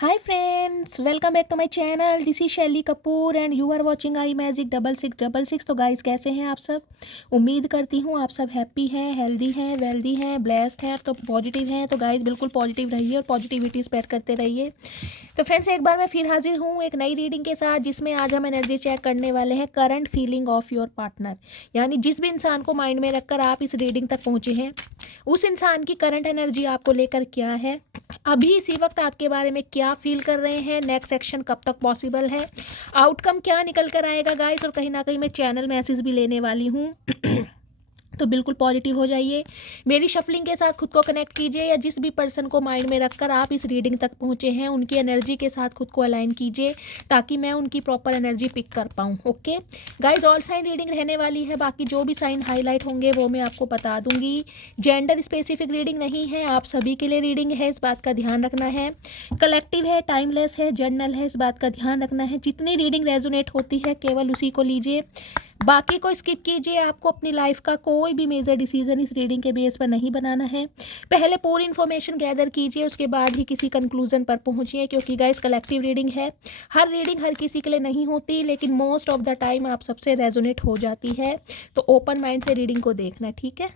Hi friends, welcome back to my channel. This is Shaili Kapoor and you are watching I magic 6666। तो guys कैसे हैं आप सब? उम्मीद करती हूँ आप सब हैप्पी हैं, हेल्दी हैं, वेल्दी हैं, ब्लेस्ड हैं, तो पॉजिटिव हैं। तो गाइस बिल्कुल पॉजिटिव रहिए और पॉजिटिविटी स्प्रेड करते रहिए। तो फ्रेंड्स एक बार मैं फिर हाजिर हूँ एक नई रीडिंग के साथ, जिसमें आज हम एनर्जी चेक करने वाले हैं current feeling of your partner. यानी जिस भी इंसान को माइंड में रखकर आप इस रीडिंग तक पहुँचे हैं, उस इंसान की करंट एनर्जी आपको लेकर क्या है, अभी इसी वक्त आपके बारे में क्या फील कर रहे हैं, नेक्स्ट एक्शन कब तक पॉसिबल है, आउटकम क्या निकल कर आएगा गाइस। और कहीं ना कहीं मैं चैनल मैसेज भी लेने वाली हूँ तो बिल्कुल पॉजिटिव हो जाइए, मेरी शफलिंग के साथ खुद को कनेक्ट कीजिए, या जिस भी पर्सन को माइंड में रखकर आप इस रीडिंग तक पहुँचे हैं उनकी एनर्जी के साथ खुद को अलाइन कीजिए, ताकि मैं उनकी प्रॉपर एनर्जी पिक कर पाऊँ। Okay guys, all sign reading रहने वाली है, बाकी जो भी साइन हाईलाइट होंगे वो मैं आपको बता दूंगी। जेंडर स्पेसिफिक रीडिंग नहीं है, आप सभी के लिए रीडिंग है, इस बात का ध्यान रखना है। कलेक्टिव है, टाइमलेस है, जर्नल है, इस बात का ध्यान रखना है। जितनी रीडिंग रेजोनेट होती है केवल उसी को लीजिए, बाकी को स्किप कीजिए। आपको अपनी लाइफ का कोई भी मेजर डिसीजन इस रीडिंग के बेस पर नहीं बनाना है। पहले पूरी इन्फॉर्मेशन गैदर कीजिए, उसके बाद ही किसी कंक्लूजन पर पहुंचिए, क्योंकि गाइस कलेक्टिव रीडिंग है, हर रीडिंग हर किसी के लिए नहीं होती, लेकिन मोस्ट ऑफ द टाइम आप सबसे रेजोनेट हो जाती है। तो ओपन माइंड से रीडिंग को देखना, ठीक है।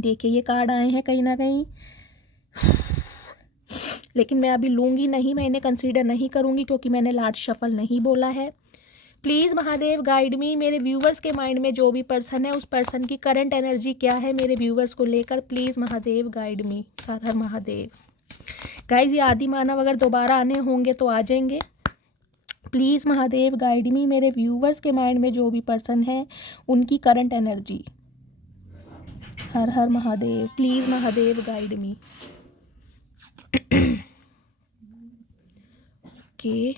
देखिए ये कार्ड आए हैं कहीं ना कहीं, लेकिन मैं अभी लूँगी नहीं, मैं इन्हें कंसीडर नहीं करूँगी, क्योंकि मैंने लार्ज शफल नहीं बोला है। प्लीज़ महादेव गाइड मी, मेरे व्यूवर्स के माइंड में जो भी पर्सन है उस पर्सन की करंट एनर्जी क्या है मेरे व्यूवर्स को लेकर, please Mahadev guide me. Her her Mahadev. Guys ये आदि मानव अगर दोबारा आने होंगे तो आ जाएंगे। प्लीज़ महादेव गाइड मी, मेरे व्यूवर्स के माइंड में जो भी पर्सन है उनकी current energy. Her her Mahadev, please Mahadev guide me. Okay,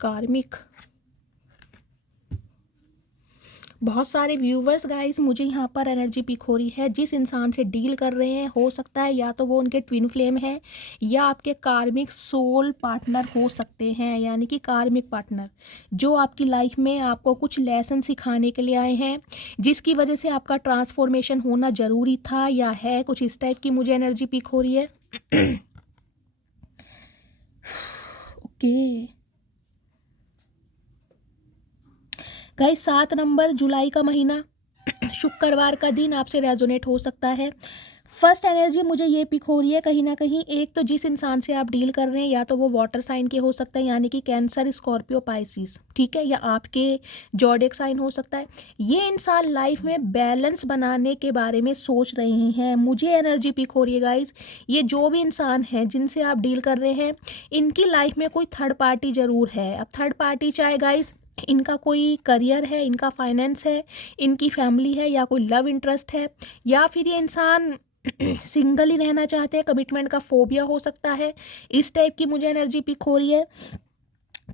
कार्मिक। बहुत सारे व्यूवर्स गाइस मुझे यहाँ पर एनर्जी पिक हो रही है, जिस इंसान से डील कर रहे हैं हो सकता है या तो वो उनके ट्विन फ्लेम है, या आपके कार्मिक सोल पार्टनर हो सकते हैं, यानी कि कार्मिक पार्टनर जो आपकी लाइफ में आपको कुछ लेसन सिखाने के लिए आए हैं, जिसकी वजह से आपका ट्रांसफॉर्मेशन होना ज़रूरी था या है। कुछ इस टाइप की मुझे एनर्जी पिक हो रही है। ओके गाइस, 7 नंबर जुलाई का महीना शुक्रवार का दिन आपसे रेजोनेट हो सकता है। फर्स्ट एनर्जी मुझे ये पिक हो रही है कहीं ना कहीं, एक तो जिस इंसान से आप डील कर रहे हैं या तो वो वाटर साइन के हो सकता है, यानी कि कैंसर, स्कॉर्पियो, पाइसिस, ठीक है, या आपके जॉडिक साइन हो सकता है। ये इंसान लाइफ में बैलेंस बनाने के बारे में सोच रहे हैं, मुझे एनर्जी पिक हो रही है गाइज। ये जो भी इंसान है जिनसे आप डील कर रहे हैं, इनकी लाइफ में कोई थर्ड पार्टी ज़रूर है। अब थर्ड पार्टी चाहे गाइज इनका कोई करियर है, इनका फाइनेंस है, इनकी फैमिली है, या कोई लव इंटरेस्ट है, या फिर ये इंसान सिंगल ही रहना चाहते हैं, कमिटमेंट का फोबिया हो सकता है। इस टाइप की मुझे एनर्जी पिक हो रही है।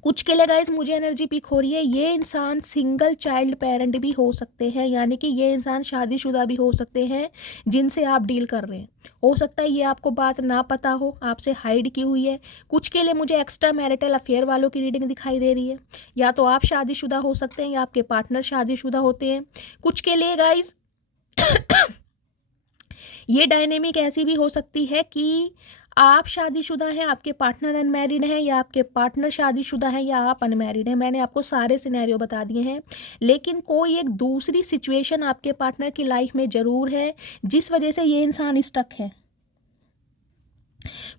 कुछ के लिए गाइस मुझे एनर्जी पिक हो रही है, ये इंसान सिंगल चाइल्ड पेरेंट भी हो सकते हैं, यानी कि ये इंसान शादीशुदा भी हो सकते हैं जिनसे आप डील कर रहे हैं। हो सकता है ये आपको बात ना पता हो, आपसे हाइड की हुई है। कुछ के लिए मुझे एक्स्ट्रा मैरिटल अफेयर वालों की रीडिंग दिखाई दे रही है, या तो आप शादीशुदा हो सकते हैं या आपके पार्टनर शादीशुदा होते हैं। कुछ के लिए गाइस ये डायनेमिक ऐसी भी हो सकती है कि आप शादीशुदा हैं, आपके पार्टनर अनमैरिड हैं, या आपके पार्टनर शादीशुदा हैं, या आप अनमैरिड हैं। मैंने आपको सारे सिनेरियो बता दिए हैं, लेकिन कोई एक दूसरी सिचुएशन आपके पार्टनर की लाइफ में ज़रूर है जिस वजह से ये इंसान स्टक है।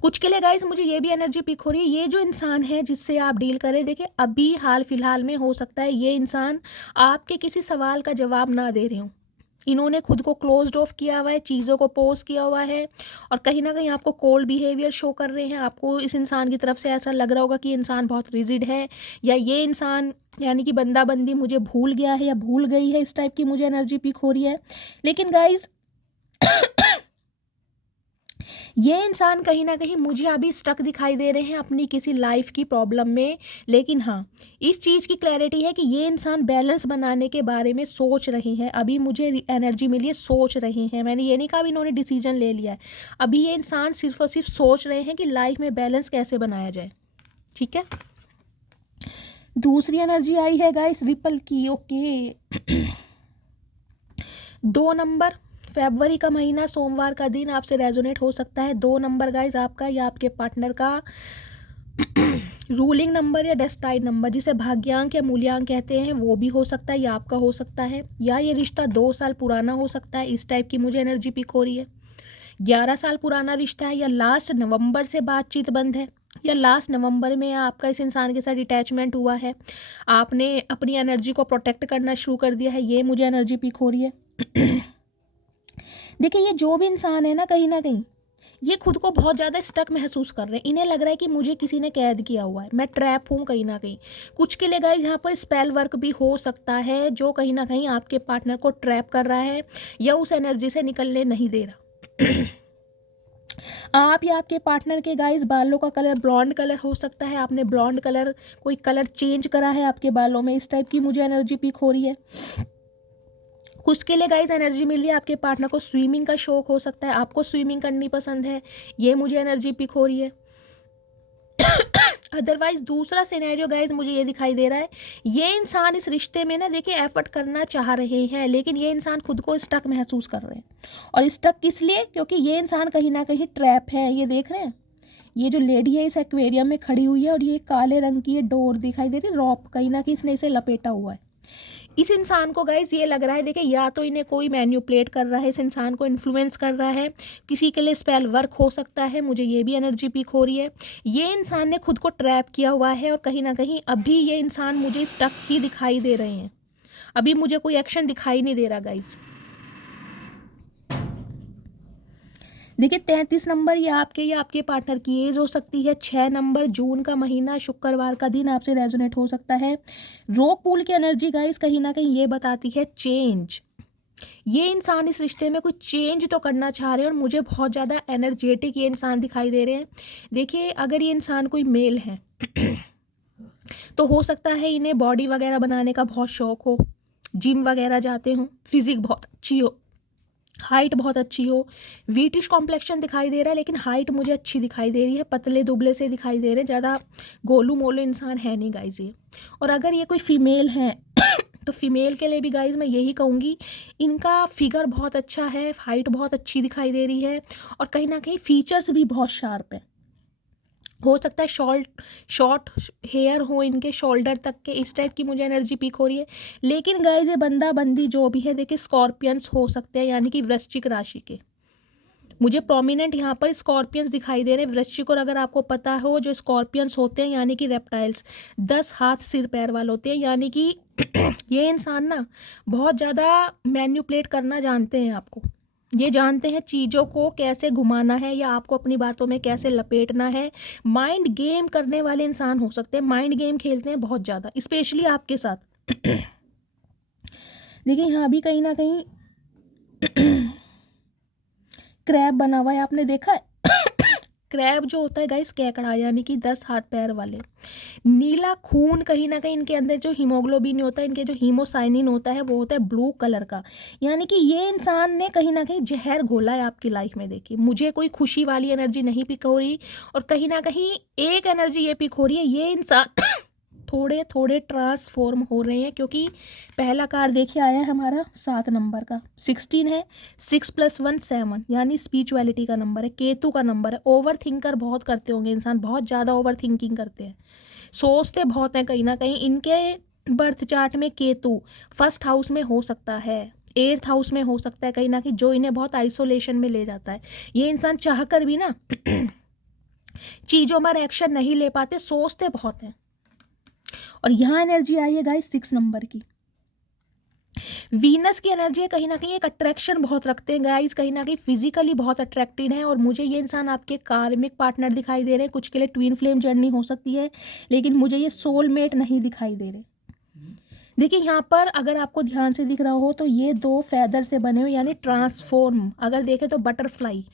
कुछ के लिए गाइस मुझे ये भी एनर्जी पिक हो रही है, ये जो इंसान है जिससे आप डील करें, देखिए अभी हाल फिलहाल में हो सकता है ये इंसान आपके किसी सवाल का जवाब ना दे रहे हो, इन्होंने खुद को क्लोज्ड ऑफ किया हुआ है, चीज़ों को पोज किया हुआ है, और कहीं ना कहीं आपको कोल्ड बिहेवियर शो कर रहे हैं। आपको इस इंसान की तरफ से ऐसा लग रहा होगा कि इंसान बहुत रिजिड है, या ये इंसान यानी कि बंदा बंदी मुझे भूल गया है या भूल गई है, इस टाइप की मुझे एनर्जी पिक हो रही है। लेकिन गाइज ये इंसान कहीं ना कहीं मुझे अभी स्टक दिखाई दे रहे हैं अपनी किसी लाइफ की प्रॉब्लम में। लेकिन हाँ, इस चीज़ की क्लैरिटी है कि ये इंसान बैलेंस बनाने के बारे में सोच रहे हैं। अभी मुझे एनर्जी मिली है, सोच रहे हैं। मैंने ये नहीं कहा इन्होंने डिसीजन ले लिया है, अभी ये इंसान सिर्फ और सिर्फ सोच रहे हैं कि लाइफ में बैलेंस कैसे बनाया जाए, ठीक है। दूसरी एनर्जी आई है गाइस रिपल की। ओके 2 नंबर फरवरी का महीना, सोमवार का दिन आपसे रेजोनेट हो सकता है। 2 नंबर गाइज आपका या आपके पार्टनर का रूलिंग नंबर या डेस्टाइड नंबर, जिसे भाग्यांक या मूल्यांक कहते हैं, वो भी हो सकता है या आपका हो सकता है। या ये रिश्ता 2 साल पुराना हो सकता है, इस टाइप की मुझे एनर्जी पिक हो रही है। 11 साल पुराना रिश्ता है, या लास्ट नवंबर से बातचीत बंद है, या लास्ट नवंबर में आपका इस इंसान के साथ अटैचमेंट हुआ है, आपने अपनी एनर्जी को प्रोटेक्ट करना शुरू कर दिया है, ये मुझे एनर्जी पिक हो रही है। देखिए, ये जो भी इंसान है ना कहीं ये खुद को बहुत ज़्यादा स्टक महसूस कर रहे हैं। इन्हें लग रहा है कि मुझे किसी ने कैद किया हुआ है, मैं ट्रैप हूँ कहीं ना कहीं। कुछ के लिए गाइस यहाँ पर स्पेल वर्क भी हो सकता है, जो कहीं ना कहीं आपके पार्टनर को ट्रैप कर रहा है या उस एनर्जी से निकलने नहीं दे रहा। आप या आपके पार्टनर के गाइस बालों का कलर ब्लॉन्ड कलर हो सकता है, आपने ब्लॉन्ड कलर कोई कलर चेंज करा है आपके बालों में, इस टाइप की मुझे एनर्जी पिक हो रही है। कुछ के लिए गाइस एनर्जी मिल रही है, आपके पार्टनर को स्विमिंग का शौक हो सकता है, आपको स्विमिंग करनी पसंद है, ये मुझे एनर्जी पिक हो रही है। अदरवाइज दूसरा सिनेरियो गाइज मुझे ये दिखाई दे रहा है, ये इंसान इस रिश्ते में ना देखिए एफर्ट करना चाह रहे हैं, लेकिन ये इंसान खुद को स्टक महसूस कर रहे हैं। और स्टक किस लिए? क्योंकि ये इंसान कहीं ना कहीं ट्रैप है। ये देख रहे हैं, ये जो लेडी है इस एक्वेरियम में खड़ी हुई है और ये काले रंग की ये डोर दिखाई दे रही है, रॉप, कहीं ना कहीं इसने इसे लपेटा हुआ है। इस इंसान को गाइस ये लग रहा है, देखिए या तो इन्हें कोई मैन्युपुलेट कर रहा है, इस इंसान को इन्फ्लुएंस कर रहा है, किसी के लिए स्पेल वर्क हो सकता है, मुझे ये भी एनर्जी पिक हो रही है। ये इंसान ने खुद को ट्रैप किया हुआ है और कहीं ना कहीं अभी ये इंसान मुझे स्टक ही दिखाई दे रहे हैं, अभी मुझे कोई एक्शन दिखाई नहीं दे रहा गाइस। देखिए 33 नंबर ये आपके या आपके पार्टनर की एज हो सकती है। 6 नंबर जून का महीना, शुक्रवार का दिन आपसे रेजोनेट हो सकता है। रॉक पूल की एनर्जी गाइस कहीं ना कहीं ये बताती है चेंज। ये इंसान इस रिश्ते में कोई चेंज तो करना चाह रहे हैं और मुझे बहुत ज़्यादा एनर्जेटिक ये इंसान दिखाई दे रहे हैं। देखिए अगर ये इंसान कोई मेल है तो हो सकता है इन्हें बॉडी वगैरह बनाने का बहुत शौक हो, जिम वगैरह जाते हों, फिजिक बहुत अच्छी हो, हाइट बहुत अच्छी हो। वीटिश कॉम्प्लेक्शन दिखाई दे रहा है, लेकिन हाइट मुझे अच्छी दिखाई दे रही है, पतले दुबले से दिखाई दे रहे हैं, ज़्यादा गोलू मोलू इंसान है नहीं गाइज ये। और अगर ये कोई फीमेल है तो फीमेल के लिए भी गाइज मैं यही कहूँगी, इनका फिगर बहुत अच्छा है, हाइट बहुत अच्छी दिखाई दे रही है और कहीं ना कहीं फीचर्स भी बहुत शार्प हैं। हो सकता है शॉर्ट हेयर हो इनके शोल्डर तक के, इस टाइप की मुझे एनर्जी पिक हो रही है। लेकिन गाइज ये बंदा बंदी जो भी है देखिए स्कॉर्पियंस हो सकते हैं, यानी कि वृश्चिक राशि के। मुझे प्रोमिनेंट यहाँ पर स्कॉर्पियंस दिखाई दे रहे हैं। वृश्चिक, और अगर आपको पता हो जो स्कॉर्पियंस होते हैं यानी कि रेप्टाइल्स, 10 हाथ सिर पैर वाले होते हैं, यानी कि ये इंसान ना बहुत ज़्यादा मैन्युपुलेट करना जानते हैं आपको। ये जानते हैं चीज़ों को कैसे घुमाना है या आपको अपनी बातों में कैसे लपेटना है। माइंड गेम करने वाले इंसान हो सकते हैं, माइंड गेम खेलते हैं बहुत ज़्यादा, स्पेशली आपके साथ। देखिए यहाँ भी कहीं ना कहीं क्रैब बना हुआ है, आपने देखा है? क्रैब जो होता है गाइस केकड़ा, यानी कि 10 हाथ पैर वाले। नीला खून कहीं ना कहीं इनके अंदर जो हीमोग्लोबिन होता है, इनके जो हीमोसाइनिन होता है वो होता है ब्लू कलर का, यानी कि ये इंसान ने कहीं ना कहीं जहर घोला है आपकी लाइफ में। देखिए मुझे कोई खुशी वाली एनर्जी नहीं पिक हो रही और कहीं ना कहीं एक एनर्जी ये पिक हो रही है, ये इंसान थोड़े थोड़े ट्रांसफॉर्म हो रहे हैं, क्योंकि पहला कार्ड देखिए आया है हमारा 7 नंबर का, 16 है, 6 + 1 7, यानी स्पिरिचुअलिटी का नंबर है, केतु का नंबर है। ओवर थिंकर बहुत करते होंगे इंसान, बहुत ज़्यादा ओवर थिंकिंग करते हैं, सोचते बहुत हैं। कहीं ना कहीं इनके बर्थ चार्ट में केतु 1st हाउस में हो सकता है, 8th हाउस में हो सकता है, कहीं ना कहीं जो इन्हें बहुत आइसोलेशन में ले जाता है। ये इंसान चाह कर भी ना चीज़ों पर एक्शन नहीं ले पाते, सोचते बहुत हैं। और यहाँ एनर्जी आई है गाइस 6 नंबर की, वीनस की एनर्जी है। कहीं ना कहीं एक अट्रैक्शन बहुत रखते हैं गाइस, कहीं ना कहीं फिजिकली बहुत अट्रैक्टिव है और मुझे ये इंसान आपके कार्मिक पार्टनर दिखाई दे रहे हैं। कुछ के लिए ट्विन फ्लेम जर्नी हो सकती है, लेकिन मुझे ये सोलमेट नहीं दिखाई दे रहे। देखिए यहाँ पर अगर आपको ध्यान से दिख रहा हो तो ये 2 फैदर से बने हुए, यानी ट्रांसफॉर्म, अगर देखें तो बटरफ्लाई,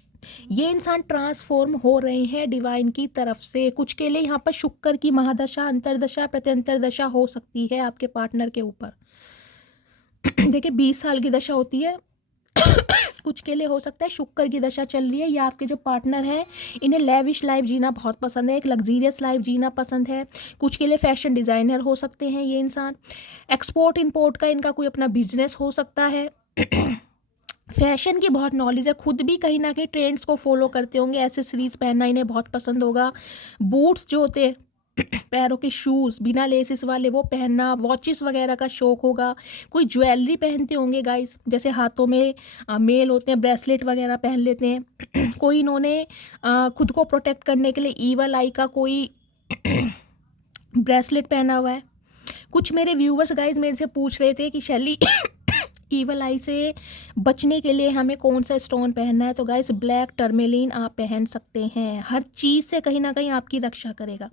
ये इंसान ट्रांसफॉर्म हो रहे हैं डिवाइन की तरफ से। कुछ के लिए यहाँ पर शुक्र की महादशा, अंतरदशा, प्रत्यंतर दशा हो सकती है आपके पार्टनर के ऊपर। देखिए 20 साल की दशा होती है, कुछ के लिए हो सकता है शुक्र की दशा चल रही है, या आपके जो पार्टनर हैं इन्हें लेविश लाइफ जीना बहुत पसंद है, एक लग्जीरियस लाइफ जीना पसंद है। कुछ के लिए फैशन डिज़ाइनर हो सकते हैं ये इंसान, एक्सपोर्ट इंपोर्ट का इनका कोई अपना बिजनेस हो सकता है। फैशन की बहुत नॉलेज है, खुद भी कहीं ना कहीं ट्रेंड्स को फॉलो करते होंगे, एसेसरीज पहनना इन्हें बहुत पसंद होगा, बूट्स जो होते हैं पैरों के शूज़ बिना लेसिस वाले वो पहनना, वॉचेस वगैरह का शौक होगा, कोई ज्वेलरी पहनते होंगे गाइस, जैसे हाथों में मेल होते हैं ब्रेसलेट वगैरह पहन लेते हैं कोई इन्होंने खुद को प्रोटेक्ट करने के लिए ईवल आई का कोई ब्रेसलेट पहना हुआ है। कुछ मेरे व्यूवर्स गाइस मेरे से पूछ रहे थे कि शैली ईवल आई से बचने के लिए हमें कौन सा स्टोन पहनना है, तो गाइस ब्लैक टर्मेलिन आप पहन सकते हैं, हर चीज़ से कहीं ना कहीं आपकी रक्षा करेगा।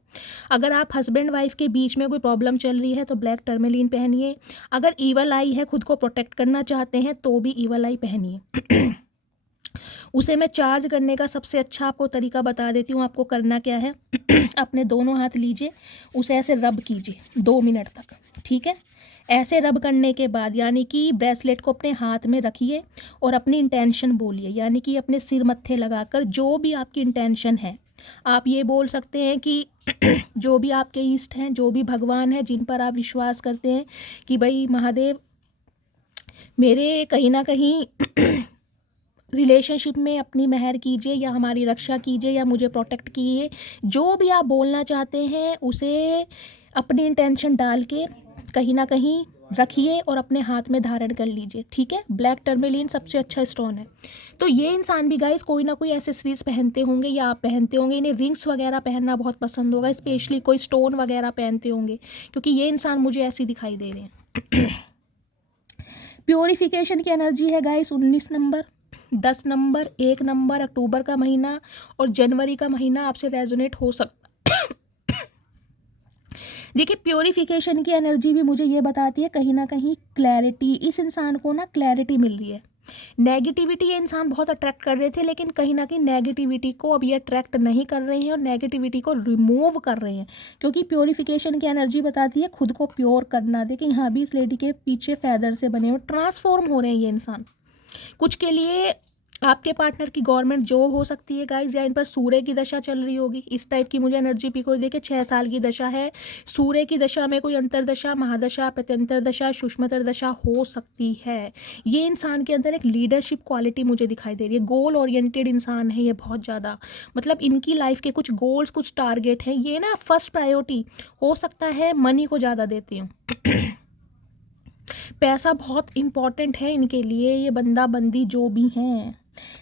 अगर आप हस्बैंड वाइफ के बीच में कोई प्रॉब्लम चल रही है तो ब्लैक टर्मेलिन पहनिए, अगर ईवल आई है खुद को प्रोटेक्ट करना चाहते हैं तो भी ईवल आई पहनिए उसे मैं चार्ज करने का सबसे अच्छा आपको तरीका बता देती हूँ। आपको करना क्या है अपने दोनों हाथ लीजिए, उसे ऐसे रब कीजिए 2 मिनट तक, ठीक है। ऐसे रब करने के बाद यानी कि ब्रेसलेट को अपने हाथ में रखिए और अपनी इंटेंशन बोलिए, यानी कि अपने सिर मत्थे लगाकर जो भी आपकी इंटेंशन है आप ये बोल सकते हैं कि जो भी आपके इष्ट हैं, जो भी भगवान हैं जिन पर आप विश्वास करते हैं कि भाई महादेव मेरे कहीं ना कहीं रिलेशनशिप में अपनी मेहर कीजिए या हमारी रक्षा कीजिए या मुझे प्रोटेक्ट कीजिए, जो भी आप बोलना चाहते हैं उसे अपनी इंटेंशन डाल के कहीं ना कहीं रखिए और अपने हाथ में धारण कर लीजिए, ठीक है। ब्लैक टर्मेलिन सबसे अच्छा स्टोन है। तो ये इंसान भी गाइस कोई ना कोई एसेसरीज पहनते होंगे या आप पहनते होंगे, इन्हें रिंग्स वगैरह पहनना बहुत पसंद होगा, स्पेशली कोई स्टोन वगैरह पहनते होंगे, क्योंकि ये इंसान मुझे ऐसे दिखाई दे रहे हैं प्योरिफिकेशन की एनर्जी है गाइस 19 नंबर, 10 नंबर, 1 नंबर, अक्टूबर का महीना और जनवरी का महीना आपसे रेजोनेट हो सकता। देखिए प्योरिफिकेशन की एनर्जी भी मुझे ये बताती है कहीं ना कहीं क्लैरिटी, इस इंसान को ना क्लैरिटी मिल रही है। नेगेटिविटी ये इंसान बहुत अट्रैक्ट कर रहे थे, लेकिन कहीं ना कहीं नेगेटिविटी को अब ये अट्रैक्ट नहीं कर रहे हैं और नेगेटिविटी को रिमूव कर रहे हैं, क्योंकि प्योरिफिकेशन की एनर्जी बताती है खुद को प्योर करना। देखिए यहाँ भी इस लेडी के पीछे फैदर से बने हुए ट्रांसफॉर्म हो रहे हैं ये इंसान। कुछ के लिए आपके पार्टनर की गवर्नमेंट जॉब हो सकती है गाइज, या इन पर सूर्य की दशा चल रही होगी, इस टाइप की मुझे एनर्जी पिक हो। देखिए 6 साल की दशा है, सूर्य की दशा में कोई अंतरदशा, महादशा, प्रत्यंतर दशा, सूक्ष्मतर दशा हो सकती है। ये इंसान के अंदर एक लीडरशिप क्वालिटी मुझे दिखाई दे रही है, गोल ओरिएंटेड इंसान है ये बहुत ज़्यादा, मतलब इनकी लाइफ के कुछ गोल्स, कुछ टारगेट हैं, ये ना फर्स्ट प्रायोरिटी हो सकता है मनी को ज़्यादा देती हूँ पैसा बहुत इंपॉर्टेंट है इनके लिए, ये बंदा बंदी जो भी हैं।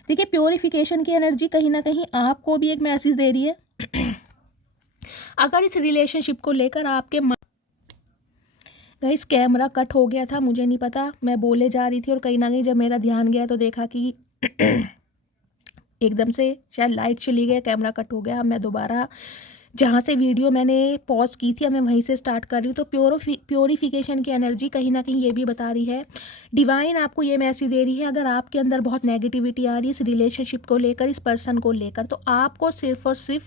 देखिए प्योरिफिकेशन की एनर्जी कहीं ना कहीं आपको भी एक मैसेज दे रही है अगर इस रिलेशनशिप को लेकर आपके गाइस कैमरा कट हो गया था, मुझे नहीं पता, मैं बोले जा रही थी और कहीं ना कहीं जब मेरा ध्यान गया तो देखा कि एकदम से शायद लाइट चली गई, कैमरा कट हो गया। मैं दोबारा जहाँ से वीडियो मैंने पॉज की थी मैं वहीं से स्टार्ट कर रही हूँ। तो प्योरिफिकेशन की एनर्जी कहीं ना कहीं ये भी बता रही है, डिवाइन आपको ये मैसेज दे रही है, अगर आपके अंदर बहुत नेगेटिविटी आ रही है इस रिलेशनशिप को लेकर, इस पर्सन को लेकर, तो आपको सिर्फ और सिर्फ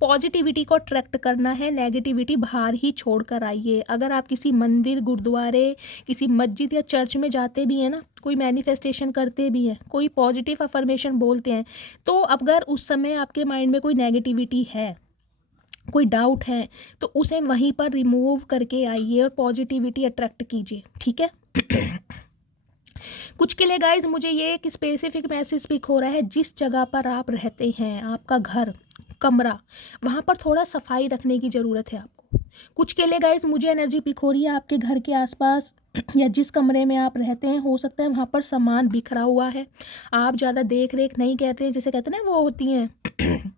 पॉजिटिविटी को अट्रैक्ट करना है, नेगेटिविटी बाहर ही छोड़ कर आइए। अगर आप किसी मंदिर, गुरुद्वारे, किसी मस्जिद या चर्च में जाते भी हैं ना, कोई मैनिफेस्टेशन करते भी हैं, कोई पॉजिटिव अफर्मेशन बोलते हैं, तो अगर उस समय आपके माइंड में कोई नेगेटिविटी है, कोई डाउट है, तो उसे वहीं पर रिमूव करके आइए और पॉजिटिविटी अट्रैक्ट कीजिए, ठीक है। कुछ के लिए गाइज मुझे ये एक स्पेसिफिक मैसेज पिक हो रहा है, जिस जगह पर आप रहते हैं, आपका घर, कमरा, वहाँ पर थोड़ा सफाई रखने की ज़रूरत है आपको। कुछ के लिए गाइज मुझे एनर्जी पिक हो रही है आपके घर के आसपास या जिस कमरे में आप रहते हैं, हो सकता है वहाँ पर सामान बिखरा हुआ है, आप ज़्यादा देख रेख नहीं कहते हैं, जैसे कहते हैं ना वो होती हैं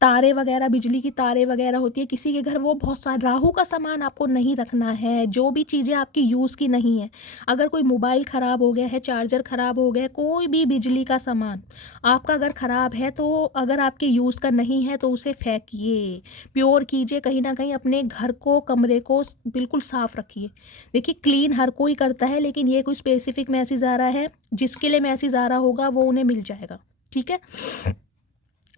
तारे वगैरह, बिजली की तारे वगैरह होती है किसी के घर, वो बहुत सारा राहु का सामान आपको नहीं रखना है, जो भी चीज़ें आपकी यूज़ की नहीं है। अगर कोई मोबाइल ख़राब हो गया है, चार्जर ख़राब हो गया, कोई भी बिजली का सामान आपका अगर ख़राब है, तो अगर आपके यूज़ का नहीं है तो उसे फेंकिए, प्योर कीजिए, कहीं ना कहीं अपने घर को, कमरे को बिल्कुल साफ़ रखिए। देखिए क्लीन हर कोई करता है, लेकिन ये कोई स्पेसिफिक मैसेज आ रहा है, जिसके लिए मैसेज आ रहा होगा वो उन्हें मिल जाएगा, ठीक है।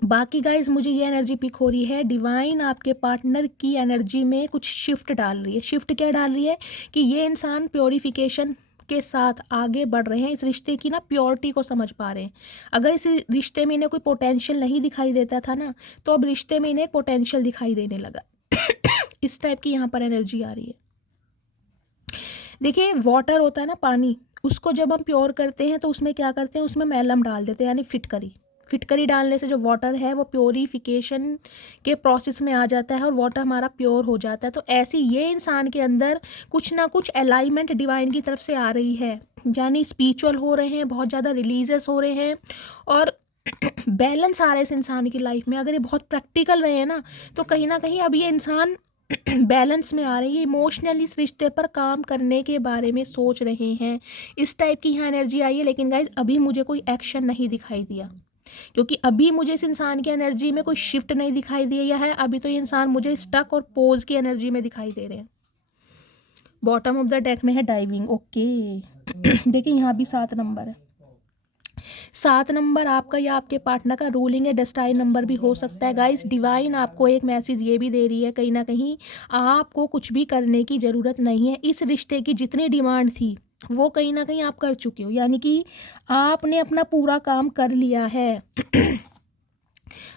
बाकी गाइज मुझे ये एनर्जी पिक हो रही है, डिवाइन आपके पार्टनर की एनर्जी में कुछ शिफ्ट डाल रही है। शिफ्ट क्या डाल रही है कि ये इंसान प्योरिफिकेशन के साथ आगे बढ़ रहे हैं, इस रिश्ते की ना प्योरिटी को समझ पा रहे हैं। अगर इस रिश्ते में इन्हें कोई पोटेंशियल नहीं दिखाई देता था ना, तो अब रिश्ते में इन्हें पोटेंशियल दिखाई देने लगा इस टाइप की यहाँ पर एनर्जी आ रही है। देखिए वाटर होता है ना, पानी, उसको जब हम प्योर करते हैं तो उसमें क्या करते हैं, उसमें मैलम डाल देते हैं, यानी फिटकरी डालने से जो वाटर है वो प्योरीफिकेशन के प्रोसेस में आ जाता है और वाटर हमारा प्योर हो जाता है। तो ऐसी ये इंसान के अंदर कुछ ना कुछ अलाइनमेंट डिवाइन की तरफ से आ रही है, यानी स्पिरिचुअल हो रहे हैं, बहुत ज़्यादा रिलीजियस हो रहे हैं और बैलेंस आ रहा है इस इंसान की लाइफ में। अगर ये बहुत प्रैक्टिकल रहे हैं ना तो कहीं ना कहीं अब ये इंसान बैलेंस में आ रही है, इमोशनली इस रिश्ते पर काम करने के बारे में सोच रहे हैं, इस टाइप की यहाँ एनर्जी आई है। लेकिन गाइज अभी मुझे कोई एक्शन नहीं दिखाई दिया, क्योंकि अभी मुझे इस इंसान की एनर्जी में कोई शिफ्ट नहीं दिखाई दिया है। अभी तो ये इंसान मुझे स्टक और पोज की एनर्जी में दिखाई दे रहे हैं। बॉटम ऑफ द डेक में है डाइविंग, ओके। देखिए यहाँ भी 7 नंबर है। 7 नंबर आपका या आपके पार्टनर का रूलिंग है डेस्टाइन नंबर भी हो सकता है। गाइस डिवाइन आपको एक मैसेज ये भी दे रही है, कहीं ना कहीं आपको कुछ भी करने की ज़रूरत नहीं है। इस रिश्ते की जितनी डिमांड थी वो कहीं ना कहीं आप कर चुके हो, यानी कि आपने अपना पूरा काम कर लिया है।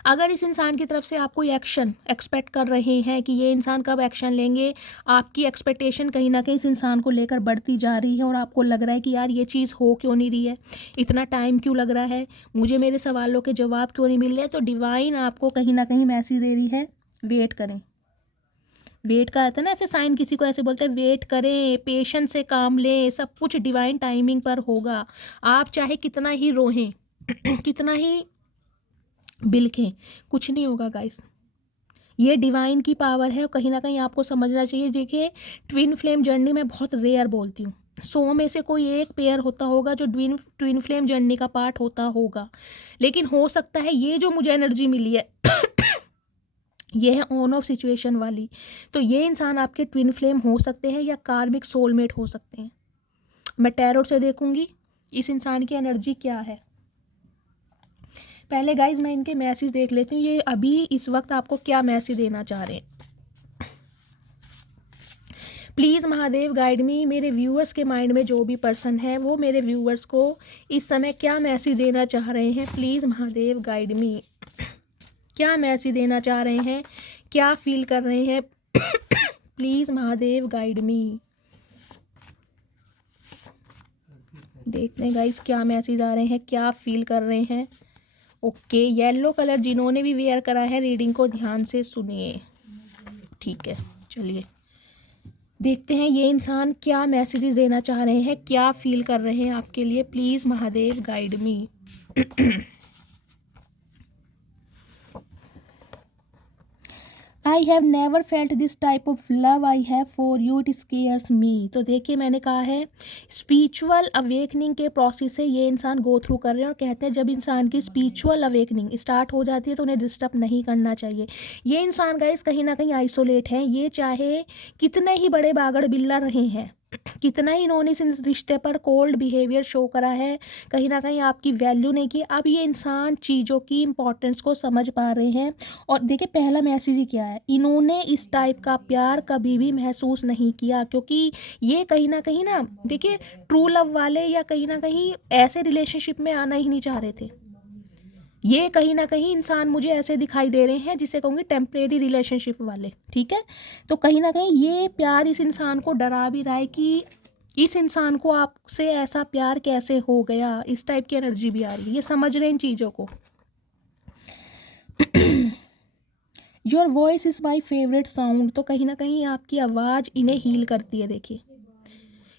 अगर इस इंसान की तरफ से आप कोई एक्शन एक्सपेक्ट कर रहे हैं कि ये इंसान कब एक्शन लेंगे, आपकी एक्सपेक्टेशन कहीं ना कहीं इस इंसान को लेकर बढ़ती जा रही है और आपको लग रहा है कि यार ये चीज़ हो क्यों नहीं रही है, इतना टाइम क्यों लग रहा है, मुझे मेरे सवालों के जवाब क्यों नहीं मिल रहे। तो डिवाइन आपको कहीं ना कहीं मैसेज दे रही है, वेट करें। वेट का आता है ना, ऐसे साइन किसी को ऐसे बोलते हैं, वेट करें, पेशेंस से काम लें, सब कुछ डिवाइन टाइमिंग पर होगा। आप चाहे कितना ही रोहें कितना ही बिल्खें, कुछ नहीं होगा गाइस। ये डिवाइन की पावर है और कहीं ना कहीं आपको समझना चाहिए। देखिए ट्विन फ्लेम जर्नी में बहुत रेयर बोलती हूँ, 100 में से कोई एक पेयर होता होगा जो ट्विन फ्लेम जर्नी का पार्ट होता होगा। लेकिन हो सकता है ये जो मुझे एनर्जी मिली है ये है ऑन ऑफ सिचुएशन वाली, तो ये इंसान आपके ट्विन फ्लेम हो सकते हैं या कार्मिक सोलमेट हो सकते हैं। मैं टैरोट से देखूंगी इस इंसान की एनर्जी क्या है। पहले गाइज मैं इनके मैसेज देख लेती हूँ, ये अभी इस वक्त आपको क्या मैसेज देना चाह रहे हैं। प्लीज़ महादेव गाइड मी, मेरे व्यूअर्स के माइंड में जो भी पर्सन है वो मेरे व्यूअर्स को इस समय क्या मैसेज देना चाह रहे हैं। प्लीज़ महादेव गाइड मी, क्या मैसेज देना चाह रहे हैं, क्या फील कर रहे हैं। प्लीज़ महादेव गाइड मी। देखते हैं गाइज क्या मैसेज आ रहे हैं, क्या फील कर रहे हैं। ओके येलो कलर जिन्होंने भी वेयर करा है रीडिंग को ध्यान से सुनिए, ठीक है। चलिए देखते हैं ये इंसान क्या मैसेजेस देना चाह रहे हैं, क्या फील कर रहे हैं आपके लिए। Please Mahadev guide me. I have never felt this type of love I have for you, it scares me. तो देखिए मैंने कहा है स्पिरिचुअल अवेकनिंग के प्रोसेस से ये इंसान गो थ्रू कर रहे हैं और कहते हैं जब इंसान की स्पिरिचुअल अवेकनिंग स्टार्ट हो जाती है तो उन्हें डिस्टर्ब नहीं करना चाहिए। ये इंसान गाइस कहीं ना कहीं आइसोलेट है, ये चाहे कितने ही बड़े बागड़ बिल्ला रहे हैं, कितना ही इन्होंने इस रिश्ते पर कोल्ड बिहेवियर शो करा है, कहीं ना कहीं आपकी वैल्यू नहीं की, अब ये इंसान चीज़ों की इम्पोर्टेंस को समझ पा रहे हैं। और देखिए पहला मैसेज ही क्या है, इन्होंने इस टाइप का प्यार कभी भी महसूस नहीं किया, क्योंकि ये कहीं ना देखिए ट्रू लव वाले या कहीं ना कहीं ऐसे रिलेशनशिप में आना ही नहीं चाह रहे थे। ये कहीं ना कहीं इंसान मुझे ऐसे दिखाई दे रहे हैं जिसे कहूँगी टेम्परेरी रिलेशनशिप वाले, ठीक है। तो कहीं ना कहीं ये प्यार इस इंसान को डरा भी रहा है कि इस इंसान को आपसे ऐसा प्यार कैसे हो गया, इस टाइप की एनर्जी भी आ रही है, ये समझ रहे हैं इन चीज़ों को। Your voice is my favourite sound, तो कहीं ना कहीं आपकी आवाज़ इन्हें हील करती है। देखिए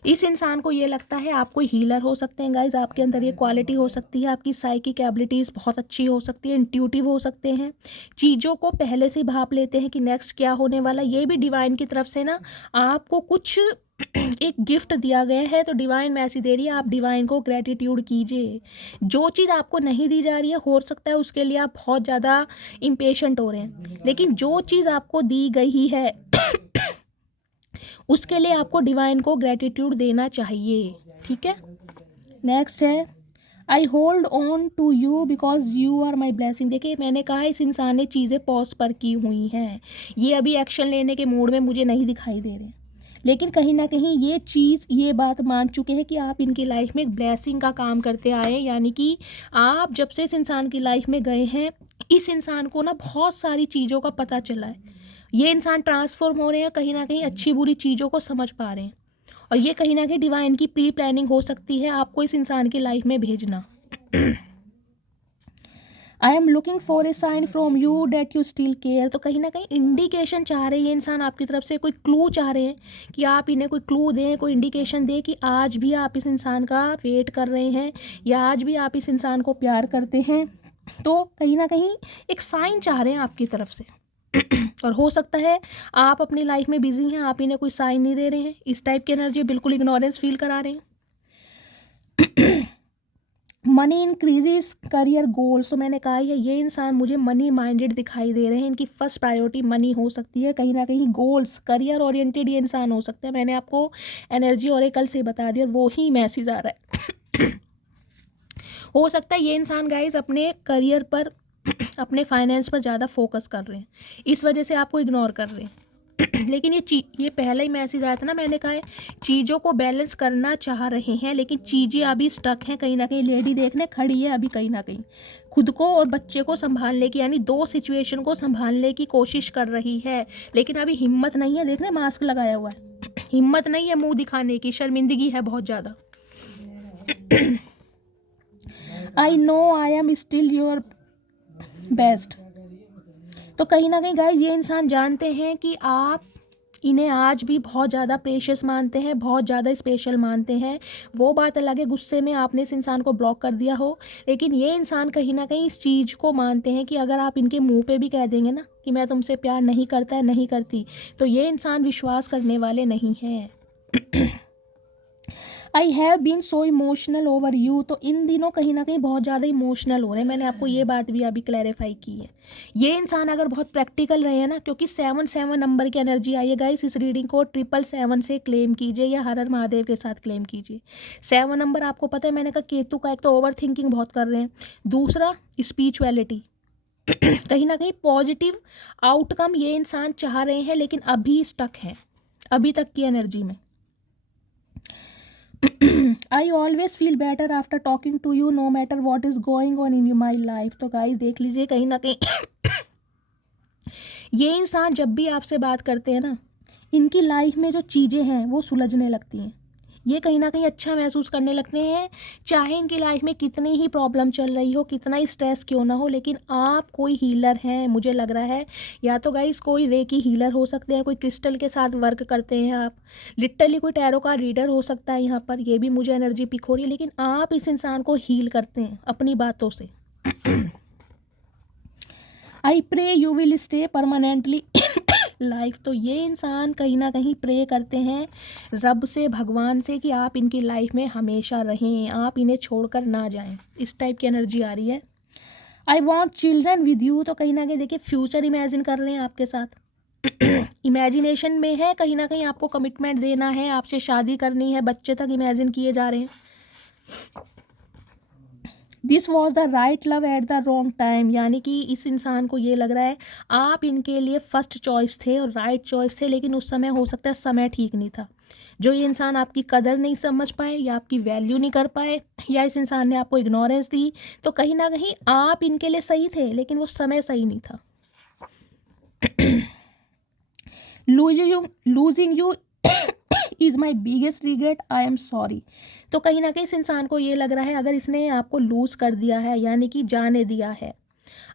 इस इंसान को ये लगता है आप कोई हीलर हो सकते हैं गाइज, आपके अंदर ये क्वालिटी हो सकती है, आपकी साइकिक एबिलिटीज़ बहुत अच्छी हो सकती है, इंट्यूटिव हो सकते हैं, चीज़ों को पहले से भाप लेते हैं कि नेक्स्ट क्या होने वाला। ये भी डिवाइन की तरफ से ना आपको कुछ एक गिफ्ट दिया गया है, तो डिवाइन मैसेज दे रही है आप डिवाइन को ग्रेटिट्यूड कीजिए। जो चीज़ आपको नहीं दी जा रही है हो सकता है उसके लिए आप बहुत ज़्यादा इम्पेशेंट हो रहे हैं, लेकिन जो चीज़ आपको दी गई है उसके लिए आपको डिवाइन को ग्रेटिट्यूड देना चाहिए, ठीक है। नेक्स्ट है I hold on to you because you are my blessing. देखिए मैंने कहा इस इंसान ने चीज़ें पॉज पर की हुई हैं, ये अभी एक्शन लेने के मूड में मुझे नहीं दिखाई दे रहे, लेकिन कहीं ना कहीं ये बात मान चुके हैं कि आप इनकी लाइफ में एक ब्लेसिंग का काम करते आए हैं। यानी कि आप जब से इस इंसान की लाइफ में गए हैं इस इंसान को ना बहुत सारी चीज़ों का पता चला है, ये इंसान ट्रांसफॉर्म हो रहे हैं, कहीं ना कहीं अच्छी बुरी चीज़ों को समझ पा रहे हैं और ये कहीं ना कहीं डिवाइन की प्री प्लानिंग हो सकती है आपको इस इंसान की लाइफ में भेजना। I am looking for a sign from you that you still care. तो कहीं ना कहीं इंडिकेशन चाह रहे हैं ये इंसान आपकी तरफ से, कोई क्लू चाह रहे हैं कि आप इन्हें कोई क्लू दें, कोई इंडिकेशन दें कि आज भी आप इस इंसान का वेट कर रहे हैं या आज भी आप इस इंसान को प्यार करते हैं। तो कहीं ना कहीं एक साइन चाह रहे हैं आपकी तरफ से। और हो सकता है आप अपनी लाइफ में बिजी हैं, आप इन्हें कोई साइन नहीं दे रहे हैं, इस टाइप की एनर्जी, बिल्कुल इग्नोरेंस फील करा रहे हैं। Money increases career goals. तो मैंने कहा है ये इंसान मुझे मनी माइंडेड दिखाई दे रहे हैं, इनकी फर्स्ट प्रायोरिटी मनी हो सकती है, कहीं ना कहीं गोल्स करियर ओरिएंटेड ये इंसान हो सकता है। मैंने आपको एनर्जी ओरेकल से बता दिया और वो ही मैसेज आ रहा है। हो सकता है ये इंसान गाइज अपने करियर पर अपने फाइनेंस पर ज़्यादा फोकस कर रहे हैं, इस वजह से आपको इग्नोर कर रहे हैं। लेकिन ये पहला ही मैसेज आया था ना, मैंने कहा है चीज़ों को बैलेंस करना चाह रहे हैं लेकिन चीज़ें अभी स्टक हैं। कहीं ना कहीं लेडी देखने खड़ी है अभी, कहीं ना कहीं खुद को और बच्चे को संभालने की, यानी दो सिचुएशन को संभालने की कोशिश कर रही है, लेकिन अभी हिम्मत नहीं है। देखने मास्क लगाया हुआ है, हिम्मत नहीं है मुंह दिखाने की, शर्मिंदगी है बहुत ज़्यादा। I know I am still your best. तो कहीं ना कहीं गाइस ये इंसान जानते हैं कि आप इन्हें आज भी बहुत ज़्यादा प्रेशियस मानते हैं, बहुत ज़्यादा स्पेशल मानते हैं। वो बात अलग है गुस्से में आपने इस इंसान को ब्लॉक कर दिया हो, लेकिन ये इंसान कहीं ना कहीं इस चीज़ को मानते हैं कि अगर आप इनके मुंह पे भी कह देंगे ना कि मैं तुमसे प्यार नहीं करता है, नहीं करती, तो ये इंसान विश्वास करने वाले नहीं हैं। I have been so emotional over you. तो इन दिनों कहीं ना कहीं बहुत ज़्यादा इमोशनल हो रहे हैं, मैंने आपको ये बात भी अभी क्लैरिफाई की है। ये इंसान अगर बहुत प्रैक्टिकल रहे हैं ना, क्योंकि 7 नंबर की एनर्जी आई है गाइस, इस रीडिंग को 777 से क्लेम कीजिए या हर हर महादेव के साथ क्लेम कीजिए। 7 नंबर आपको पता है, मैंने कहा केतु का, एक तो ओवर थिंकिंग बहुत कर रहे हैं, दूसरा स्पिरिचुअलिटी। कहीं ना कहीं पॉजिटिव आउटकम ये इंसान चाह रहे हैं लेकिन अभी स्टक है, अभी तक की एनर्जी में। I always feel better after talking to you no matter what is going on in you my life. तो गाइस देख लीजिए कहीं ना कहीं ये इंसान जब भी आपसे बात करते हैं ना, इनकी लाइफ में जो चीज़ें हैं वो सुलझने लगती हैं, ये कहीं ना कहीं अच्छा महसूस करने लगते हैं, चाहे इनकी लाइफ में कितनी ही प्रॉब्लम चल रही हो, कितना ही स्ट्रेस क्यों ना हो। लेकिन आप कोई हीलर हैं मुझे लग रहा है, या तो गाइस कोई रेकी हीलर हो सकते हैं, कोई क्रिस्टल के साथ वर्क करते हैं आप, लिटरली कोई टैरो का रीडर हो सकता है यहाँ पर, ये भी मुझे एनर्जी पिक हो रही है। लेकिन आप इस इंसान को हील करते हैं अपनी बातों से। I pray you will stay permanently life. तो ये इंसान कहीं ना कहीं प्रे करते हैं रब से, भगवान से, कि आप इनकी लाइफ में हमेशा रहें, आप इन्हें छोड़कर ना जाएं, इस टाइप की एनर्जी आ रही है। I want children with you. तो कहीं ना कहीं देखिए फ्यूचर इमेजिन कर रहे हैं आपके साथ। इमेजिनेशन में है, कहीं ना कहीं आपको कमिटमेंट देना है, आपसे शादी करनी है, बच्चे तक इमेजिन किए जा रहे हैं। This was the right love at the wrong time. यानी कि इस इंसान को ये लग रहा है आप इनके लिए फर्स्ट चॉइस थे और राइट चॉइस थे, लेकिन उस समय हो सकता है समय ठीक नहीं था, जो ये इंसान आपकी कदर नहीं समझ पाए या आपकी वैल्यू नहीं कर पाए, या इस इंसान ने आपको इग्नोरेंस दी। तो कहीं ना कहीं आप इनके लिए सही थे लेकिन वो समय सही नहीं था। Losing you is my biggest regret, I am sorry. तो कहीं ना कहीं इस इंसान को ये लग रहा है अगर इसने आपको लूज़ कर दिया है, यानी कि जाने दिया है,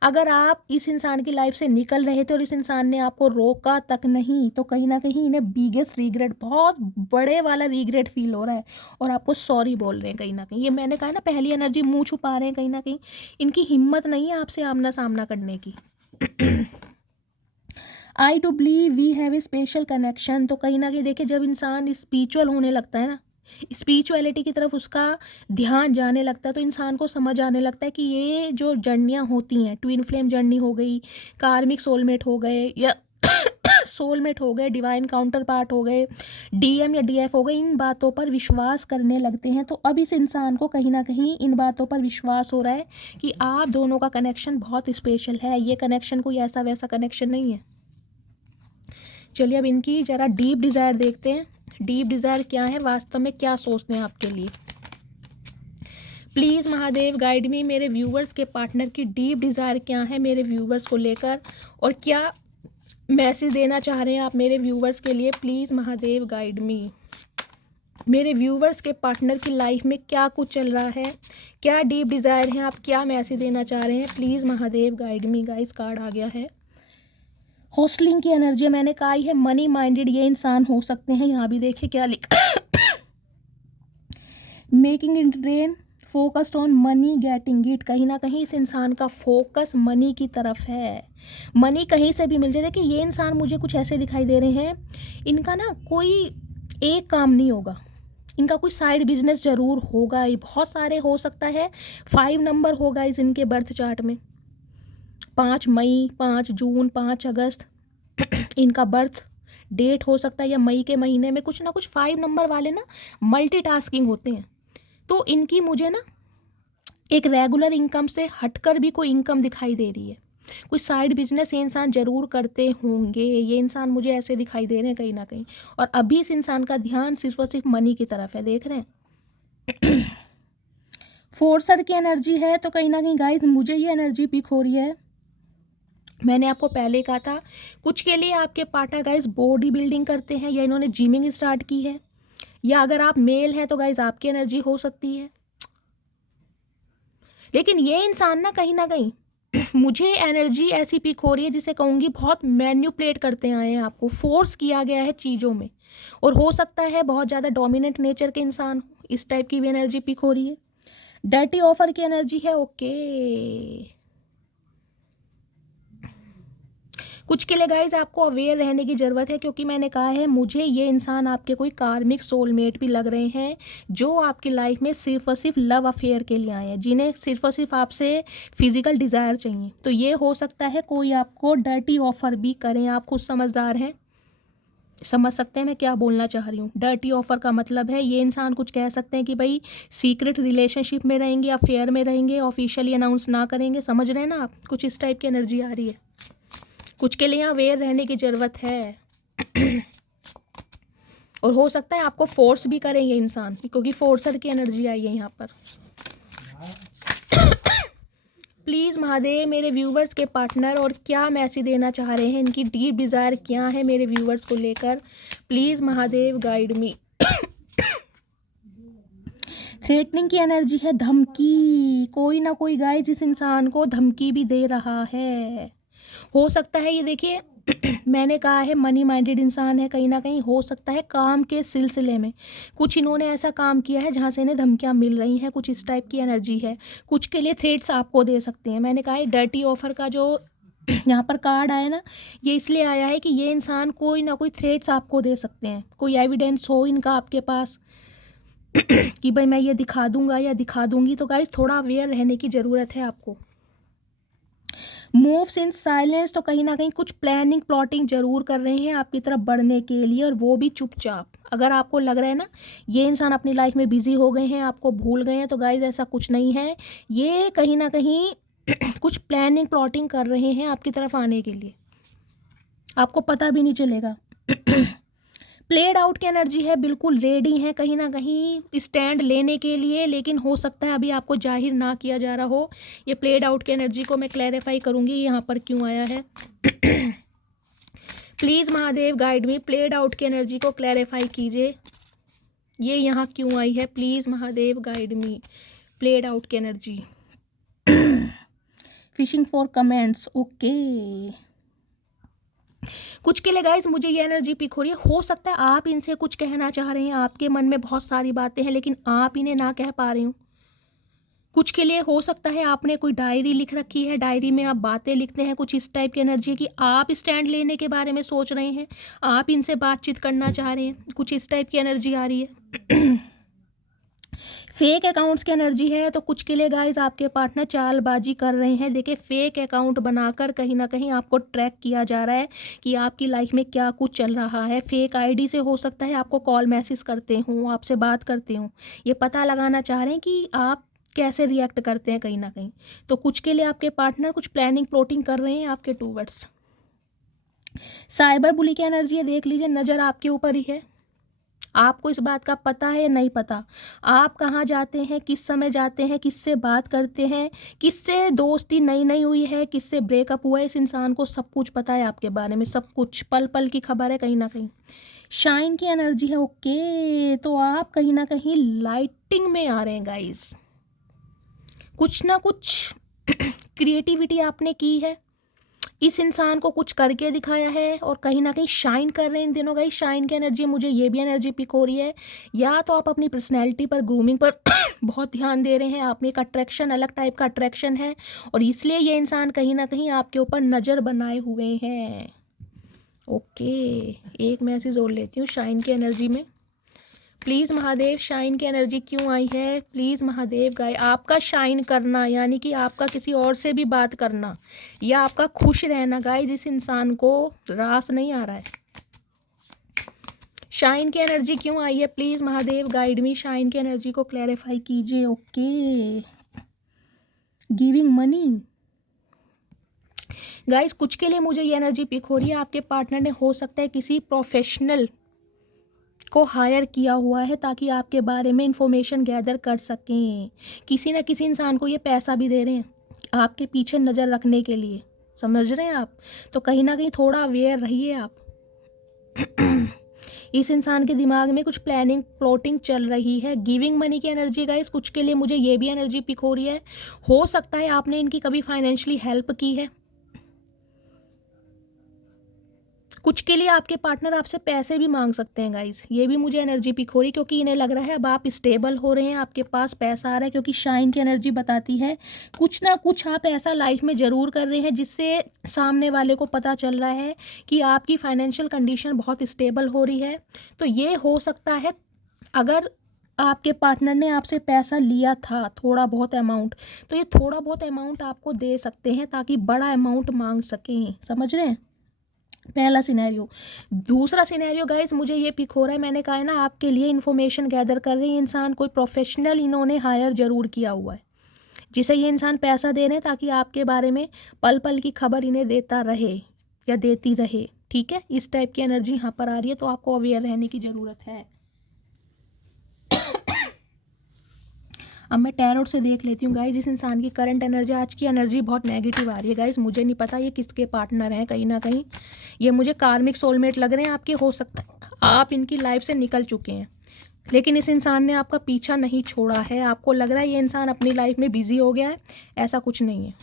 अगर आप इस इंसान की लाइफ से निकल रहे थे और इस इंसान ने आपको रोका तक नहीं, तो कहीं ना कहीं इन्हें बिगेस्ट रिग्रेट, बहुत बड़े वाला रिग्रेट फील हो रहा है और आपको सॉरी बोल रहे हैं। कहीं ना कहीं ये मैंने कहा ना, पहली एनर्जी मुंह छुपा रहे हैं, कहीं ना कहीं इनकी हिम्मत नहीं है आपसे आमना सामना करने की। I do believe we have a special connection. तो कहीं ना कहीं देखिए जब इंसान स्पिरिचुअल होने लगता है ना, स्पिरिचुअलिटी की तरफ उसका ध्यान जाने लगता है, तो इंसान को समझ आने लगता है कि ये जो जर्नियाँ होती हैं, ट्विन फ्लेम जर्नी हो गई, कार्मिक सोलमेट हो गए या सोलमेट हो गए, डिवाइन काउंटर पार्ट हो गए, डीएम या डीएफ हो गए, इन बातों पर विश्वास करने लगते हैं। तो अब इस इंसान को कहीं ना कहीं इन बातों पर विश्वास हो रहा है कि आप दोनों का कनेक्शन बहुत स्पेशल है, ये कनेक्शन कोई ऐसा वैसा कनेक्शन नहीं है। चलिए अब इनकी ज़रा डीप डिज़ायर देखते हैं, डीप डिज़ायर क्या है, वास्तव में क्या सोचते हैं आपके लिए। प्लीज़ महादेव गाइड मी, मेरे व्यूवर्स के पार्टनर की डीप डिज़ायर क्या है मेरे व्यूवर्स को लेकर, और क्या मैसेज देना चाह रहे हैं आप मेरे व्यूवर्स के लिए। प्लीज़ महादेव गाइड मी। मेरे व्यूवर्स के पार्टनर की लाइफ में क्या कुछ चल रहा है, क्या डीप डिज़ायर है, आप क्या मैसेज देना चाह रहे हैं, please Mahadev guide me. Guys card आ गया है, हॉस्टलिंग की एनर्जी मैंने कहा ही है, मनी माइंडेड ये इंसान हो सकते हैं। यहाँ भी देखिए क्या लिखा, making it rain, focused on money, getting it. कहीं ना कहीं इस इंसान का फोकस मनी की तरफ है, मनी कहीं से भी मिल जाए। देखिए ये इंसान मुझे कुछ ऐसे दिखाई दे रहे हैं, इनका ना कोई एक काम नहीं होगा, इनका कोई साइड बिजनेस ज़रूर होगा, ये बहुत सारे हो सकता है। 5 नंबर होगा इस इनके बर्थ चार्ट में, 5 मई, 5 जून, 5 अगस्त इनका बर्थ डेट हो सकता है, या मई के महीने में कुछ ना कुछ 5 नंबर वाले ना मल्टीटास्किंग होते हैं। तो इनकी मुझे ना एक रेगुलर इनकम से हटकर भी कोई इनकम दिखाई दे रही है, कोई साइड बिजनेस ये इंसान ज़रूर करते होंगे। ये इंसान मुझे ऐसे दिखाई दे रहे हैं कहीं ना कहीं, और अभी इस इंसान का ध्यान सिर्फ और सिर्फ मनी की तरफ है, देख रहे हैं। फोर्सर की एनर्जी है, तो कहीं ना कहीं गाइस मुझे ये एनर्जी पिक हो रही है। मैंने आपको पहले कहा था कुछ के लिए आपके पार्टनर गाइस बॉडी बिल्डिंग करते हैं, या इन्होंने जिमिंग स्टार्ट की है, या अगर आप मेल हैं तो गाइस आपकी एनर्जी हो सकती है। लेकिन ये इंसान ना कहीं मुझे एनर्जी ऐसी पिक हो रही है जिसे कहूँगी बहुत मैन्युपुलेट करते आए हैं, आपको फोर्स किया गया है चीज़ों में, और हो सकता है बहुत ज़्यादा डोमिनेंट नेचर के इंसान हो, इस टाइप की भी एनर्जी पिक हो रही है। डर्टी ऑफर की एनर्जी है, ओके। कुछ के लिए गाइज आपको अवेयर रहने की ज़रूरत है, क्योंकि मैंने कहा है मुझे ये इंसान आपके कोई कार्मिक सोलमेट भी लग रहे हैं, जो आपकी लाइफ में सिर्फ और सिर्फ लव अफेयर के लिए आए हैं, जिन्हें सिर्फ और सिर्फ आपसे फिजिकल डिज़ायर चाहिए। तो ये हो सकता है कोई आपको डर्टी ऑफर भी करें, आप खुद समझदार हैं, समझ सकते हैं मैं क्या बोलना चाह रही हूँ। डर्टी ऑफर का मतलब है ये इंसान कुछ कह सकते हैं कि भाई सीक्रेट रिलेशनशिप में रहेंगे, अफेयर में रहेंगे, ऑफिशियली अनाउंस ना करेंगे, समझ रहे हैं ना आप, कुछ इस टाइप की एनर्जी आ रही है। कुछ के लिए अवेयर रहने की ज़रूरत है। और हो सकता है आपको फोर्स भी करें ये इंसान, क्योंकि फोर्सर की एनर्जी आई है यहाँ पर। प्लीज़ महादेव मेरे व्यूवर्स के पार्टनर और क्या मैसेज देना चाह रहे हैं, इनकी डीप डिज़ायर क्या है मेरे व्यूवर्स को लेकर, please Mahadev guide me. Threatening की एनर्जी है, धमकी, कोई ना कोई गाइस इस इंसान को धमकी भी दे रहा है। हो सकता है ये देखिए मैंने कहा है मनी माइंडेड इंसान है, कहीं ना कहीं हो सकता है काम के सिलसिले में कुछ इन्होंने ऐसा काम किया है जहाँ से इन्हें धमकियाँ मिल रही हैं, कुछ इस टाइप की एनर्जी है। कुछ के लिए थ्रेट्स आपको दे सकते हैं। मैंने कहा है डर्टी ऑफर का जो यहाँ पर कार्ड आया ना, ये इसलिए आया है कि ये इंसान कोई ना कोई थ्रेट्स आपको दे सकते हैं, कोई एविडेंस हो इनका आपके पास कि भाई मैं ये दिखा दूंगा या दिखा दूंगी। तो गाइस थोड़ा अवेयर रहने की ज़रूरत है आपको। मूव्स इन साइलेंस, तो कहीं ना कहीं कुछ प्लानिंग प्लॉटिंग जरूर कर रहे हैं आपकी तरफ बढ़ने के लिए, और वो भी चुपचाप। अगर आपको लग रहा है ना ये इंसान अपनी लाइफ में बिजी हो गए हैं, आपको भूल गए हैं, तो गाइज ऐसा कुछ नहीं है। ये कहीं ना कहीं कुछ प्लानिंग प्लॉटिंग कर रहे हैं आपकी तरफ आने के लिए, आपको पता भी नहीं चलेगा। प्लेड आउट की एनर्जी है, बिल्कुल रेडी है कहीं ना कहीं स्टैंड लेने के लिए, लेकिन हो सकता है अभी आपको जाहिर ना किया जा रहा हो। ये प्लेड आउट की एनर्जी को मैं क्लैरिफाई करूँगी यहाँ पर क्यों आया है। Please Mahadev guide me, played out की एनर्जी को क्लैरिफाई कीजिए, ये यहाँ क्यों आई है, please Mahadev guide me. Played out की energy, fishing for comments, okay. कुछ के लिए गाइस मुझे ये एनर्जी पिक हो रही है, हो सकता है आप इनसे कुछ कहना चाह रहे हैं, आपके मन में बहुत सारी बातें हैं लेकिन आप इन्हें ना कह पा रहे हो। कुछ के लिए हो सकता है आपने कोई डायरी लिख रखी है, डायरी में आप बातें लिखते हैं, कुछ इस टाइप की एनर्जी कि आप स्टैंड लेने के बारे में सोच रहे हैं, आप इनसे बातचीत करना चाह रहे हैं, कुछ इस टाइप की एनर्जी आ रही है। फेक अकाउंट्स की एनर्जी है, तो कुछ के लिए गाइस आपके पार्टनर चालबाजी कर रहे हैं। देखिए फेक अकाउंट बनाकर कहीं ना कहीं आपको ट्रैक किया जा रहा है कि आपकी लाइफ में क्या कुछ चल रहा है। फेक आईडी से हो सकता है आपको कॉल मैसेज करते हों, आपसे बात करते हों, ये पता लगाना चाह रहे हैं कि आप कैसे रिएक्ट करते हैं कहीं ना कहीं। तो कुछ के लिए आपके पार्टनर कुछ प्लानिंग प्लॉटिंग कर रहे हैं आपके टूवर्ड्स। साइबर बुली की एनर्जी है, देख लीजिए नज़र आपके ऊपर ही है, आपको इस बात का पता है या नहीं पता, आप कहाँ जाते हैं, किस समय जाते हैं, किससे बात करते हैं, किससे दोस्ती नई नई हुई है, किससे ब्रेकअप हुआ है, इस इंसान को सब कुछ पता है आपके बारे में, सब कुछ, पल पल की खबर है कहीं ना कहीं। शाइन की एनर्जी है। ओके, तो आप कहीं ना कहीं लाइटिंग में आ रहे हैं गाइस। कुछ ना कुछ क्रिएटिविटी आपने की है, इस इंसान को कुछ करके दिखाया है और कहीं ना कहीं शाइन कर रहे हैं इन दिनों गाइस। शाइन की एनर्जी, मुझे ये भी एनर्जी पिक हो रही है। या तो आप अपनी पर्सनैलिटी पर, ग्रूमिंग पर बहुत ध्यान दे रहे हैं, आप में एक अट्रैक्शन, अलग टाइप का अट्रैक्शन है और इसलिए ये इंसान कहीं ना कहीं आपके ऊपर नज़र बनाए हुए हैं। ओके, एक मैसेज और लेती हूँ शाइन की एनर्जी में। प्लीज़ महादेव, शाइन की एनर्जी क्यों आई है? प्लीज़ महादेव गाय, आपका शाइन करना यानी कि आपका किसी और से भी बात करना या आपका खुश रहना गाय, जिस इंसान को रास नहीं आ रहा है। शाइन की एनर्जी क्यों आई है? Please Mahadev guide me, shine की एनर्जी को क्लैरिफाई कीजिए। ओके, गिविंग मनी गाइस, कुछ के लिए मुझे ये एनर्जी पिक हो रही है। आपके पार्टनर ने हो सकता है किसी प्रोफेशनल को हायर किया हुआ है ताकि आपके बारे में इंफॉर्मेशन गैदर कर सकें। किसी न किसी इंसान को ये पैसा भी दे रहे हैं आपके पीछे नज़र रखने के लिए, समझ रहे हैं आप? तो कहीं ना कहीं थोड़ा अवेयर रहिए आप। इस इंसान के दिमाग में कुछ प्लानिंग, प्लॉटिंग चल रही है। गिविंग मनी की एनर्जी गाइस, कुछ के लिए मुझे ये भी एनर्जी पिक हो रही है। हो सकता है आपने इनकी कभी फाइनेंशियली हेल्प की है। कुछ के लिए आपके पार्टनर आपसे पैसे भी मांग सकते हैं गाइस, ये भी मुझे एनर्जी पिक हो रही है क्योंकि इन्हें लग रहा है अब आप स्टेबल हो रहे हैं, आपके पास पैसा आ रहा है। क्योंकि शाइन की एनर्जी बताती है कुछ ना कुछ आप ऐसा लाइफ में ज़रूर कर रहे हैं जिससे सामने वाले को पता चल रहा है कि आपकी फाइनेंशियल कंडीशन बहुत स्टेबल हो रही है। तो ये हो सकता है अगर आपके पार्टनर ने आपसे पैसा लिया था थोड़ा बहुत अमाउंट, तो ये थोड़ा बहुत अमाउंट आपको दे सकते हैं ताकि बड़ा अमाउंट मांग सकें, समझ रहे हैं? पहला सिनेरियो। दूसरा सिनेरियो गाइस, मुझे ये पिक हो रहा है, मैंने कहा है ना आपके लिए इन्फॉर्मेशन गैदर कर रहे हैं इंसान, कोई प्रोफेशनल इन्होंने हायर जरूर किया हुआ है जिसे ये इंसान पैसा दे रहे हैं ताकि आपके बारे में पल पल की खबर इन्हें देता रहे या देती रहे। ठीक है, इस टाइप की एनर्जी यहाँ पर आ रही है, तो आपको अवेयर रहने की ज़रूरत है। अब मैं टैरोट से देख लेती हूँ गाइज इस इंसान की करंट एनर्जी। आज की एनर्जी बहुत नेगेटिव आ रही है गाइज, मुझे नहीं पता ये किसके पार्टनर हैं। कहीं ना कहीं ये मुझे कार्मिक सोलमेट लग रहे हैं आपके। हो सकता है आप इनकी लाइफ से निकल चुके हैं, लेकिन इस इंसान ने आपका पीछा नहीं छोड़ा है। आपको लग रहा है ये इंसान अपनी लाइफ में बिजी हो गया है, ऐसा कुछ नहीं है।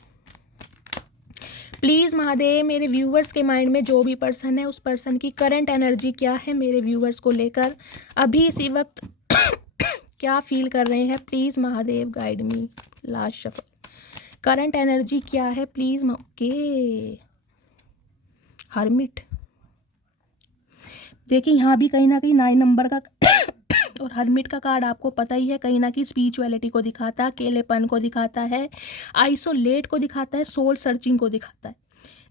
प्लीज़ महादेव, मेरे व्यूवर्स के माइंड में जो भी पर्सन है उस पर्सन की करंट एनर्जी क्या है मेरे व्यूवर्स को लेकर, अभी इसी वक्त क्या फील कर रहे हैं। Please Mahadev guide me. Last shuffle, current energy क्या है प्लीज़। Okay, hermit. देखिए यहाँ भी कहीं ना कहीं 9 नंबर का और हर्मिट का कार्ड आपको पता ही है, कहीं ना कहीं स्पिरिचुअलिटी को दिखाता है, अकेलेपन को दिखाता है, आइसोलेट को दिखाता है, सोल सर्चिंग को दिखाता है।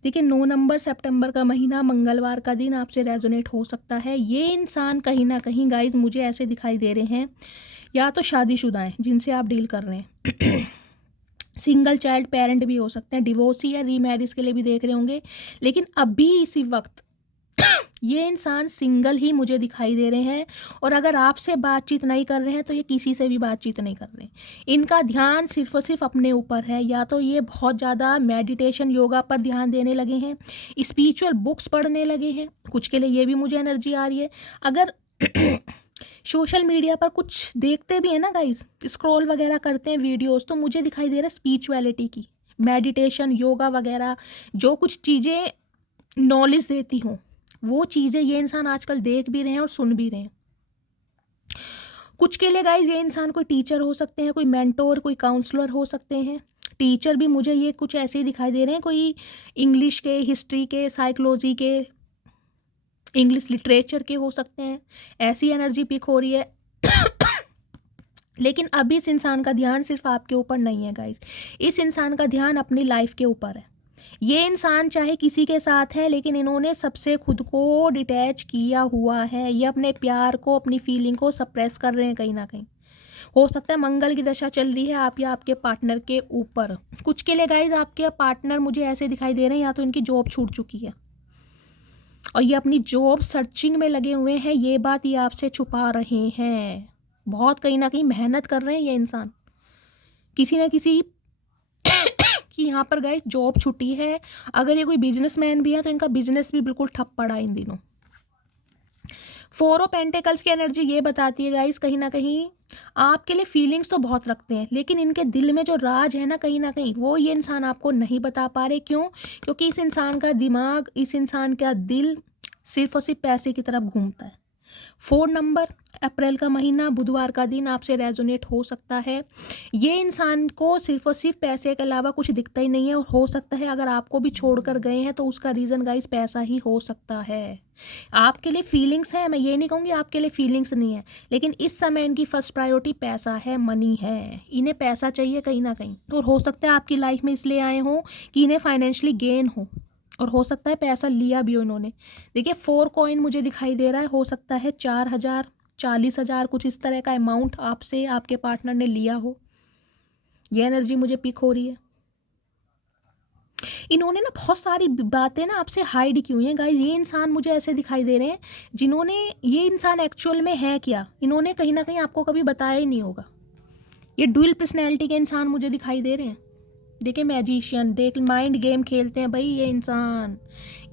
देखिए 9 नंबर, सितंबर का महीना, मंगलवार का दिन आपसे रेजोनेट हो सकता है। ये इंसान कहीं ना कहीं गाइज मुझे ऐसे दिखाई दे रहे हैं, या तो शादीशुदा हैं जिनसे आप डील कर रहे हैं, सिंगल चाइल्ड पेरेंट भी हो सकते हैं, डिवोर्सी या रीमैरिज के लिए भी देख रहे होंगे। लेकिन अभी इसी वक्त ये इंसान सिंगल ही मुझे दिखाई दे रहे हैं, और अगर आपसे बातचीत नहीं कर रहे हैं तो ये किसी से भी बातचीत नहीं कर रहे हैं। इनका ध्यान सिर्फ और सिर्फ अपने ऊपर है, या तो ये बहुत ज़्यादा मेडिटेशन, योगा पर ध्यान देने लगे हैं, स्पिरिचुअल बुक्स पढ़ने लगे हैं। कुछ के लिए ये भी मुझे एनर्जी आ रही है। अगर सोशल मीडिया पर कुछ देखते भी हैं ना गाइस, स्क्रॉल वगैरह करते हैं वीडियोस, तो मुझे दिखाई दे रहा है स्पिरिचुअलिटी की, मेडिटेशन, योगा वगैरह, जो कुछ चीज़ें नॉलेज देती हों वो चीज़ें ये इंसान आजकल देख भी रहे हैं और सुन भी रहे हैं। कुछ के लिए गाइज ये इंसान कोई टीचर हो सकते हैं, कोई मेंटोर, कोई काउंसलर हो सकते हैं। टीचर भी मुझे ये कुछ ऐसे ही दिखाई दे रहे हैं, कोई इंग्लिश के, हिस्ट्री के, साइकोलॉजी के, इंग्लिश लिटरेचर के हो सकते हैं। ऐसी एनर्जी पिक हो रही है। लेकिन अभी इस इंसान का ध्यान सिर्फ आपके ऊपर नहीं है गाइज, इस इंसान का ध्यान अपनी लाइफ के ऊपर है। ये इंसान चाहे किसी के साथ है, लेकिन इन्होंने सबसे खुद को डिटैच किया हुआ है। ये अपने प्यार को, अपनी फीलिंग को सप्रेस कर रहे हैं कहीं ना कहीं। हो सकता है मंगल की दशा चल रही है आप या आपके पार्टनर के ऊपर। कुछ के लिए गाइज आपके पार्टनर मुझे ऐसे दिखाई दे रहे हैं, या तो इनकी जॉब छूट चुकी है और ये अपनी जॉब सर्चिंग में लगे हुए हैं। ये बात ये आपसे छुपा रहे हैं, बहुत कहीं ना कहीं मेहनत कर रहे हैं ये इंसान। किसी ना किसी कि यहाँ पर गाइस जॉब छुट्टी है। अगर ये कोई बिजनेसमैन भी है तो इनका बिजनेस भी बिल्कुल ठप पड़ा है इन दिनों। फोर ऑफ पेंटिकल्स की एनर्जी ये बताती है गाइस, कहीं ना कहीं आपके लिए फीलिंग्स तो बहुत रखते हैं, लेकिन इनके दिल में जो राज है ना कहीं वो ये इंसान आपको नहीं बता पा रहे। क्यों? क्योंकि इस इंसान का दिमाग, इस इंसान का दिल सिर्फ और सिर्फ पैसे की तरफ घूमता है। 4 नंबर, अप्रैल का महीना, बुधवार का दिन आपसे रेजोनेट हो सकता है। ये इंसान को सिर्फ और सिर्फ पैसे के अलावा कुछ दिखता ही नहीं है, और हो सकता है अगर आपको भी छोड़कर गए हैं तो उसका रीज़न गाइस पैसा ही हो सकता है। आपके लिए फीलिंग्स है, मैं ये नहीं कहूँगी आपके लिए फीलिंग्स नहीं है, लेकिन इस समय इनकी फर्स्ट प्रायोरिटी पैसा है, मनी है। इन्हें पैसा चाहिए कहीं ना कहीं, और हो सकता है आपकी लाइफ में इसलिए आए हों कि इन्हें फाइनेंशियली गेन हो, और हो सकता है पैसा लिया भी हो इन्होंने। देखिए 4 कॉइन मुझे दिखाई दे रहा है, हो सकता है 4,000, 40,000 कुछ इस तरह का अमाउंट आपसे आपके पार्टनर ने लिया हो। ये एनर्जी मुझे पिक हो रही है। इन्होंने ना बहुत सारी बातें ना आपसे हाइड की हुई हैं गाइज। ये इंसान मुझे ऐसे दिखाई दे रहे हैं जिन्होंने, ये इंसान एक्चुअल में है क्या, इन्होंने कहीं ना कहीं आपको कभी बताया ही नहीं होगा। ये डुअल पर्सनैलिटी के इंसान मुझे दिखाई दे रहे हैं। देखिए मैजिशियन, देख माइंड गेम खेलते हैं भाई ये इंसान।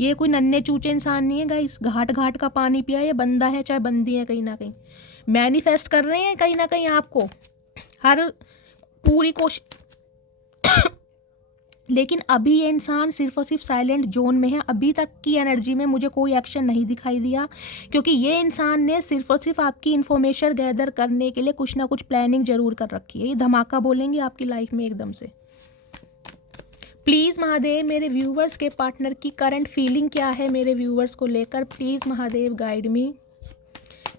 ये कोई नन्हे चूचे इंसान नहीं है गाइस, घाट घाट का पानी पिया ये बंदा है, चाहे बंदी है, कहीं ना कहीं मैनिफेस्ट कर रहे हैं कहीं ना कहीं आपको हर पूरी कोशिश लेकिन अभी ये इंसान सिर्फ और सिर्फ साइलेंट जोन में है। अभी तक की एनर्जी में मुझे कोई एक्शन नहीं दिखाई दिया, क्योंकि ये इंसान ने सिर्फ और सिर्फ आपकी इन्फॉर्मेशन गैदर करने के लिए कुछ ना कुछ प्लानिंग जरूर कर रखी है। ये धमाका बोलेंगे आपकी लाइफ में एकदम से। प्लीज़ महादेव मेरे व्यूवर्स के पार्टनर की करंट फीलिंग क्या है मेरे व्यूवर्स को लेकर, please Mahadev guide me.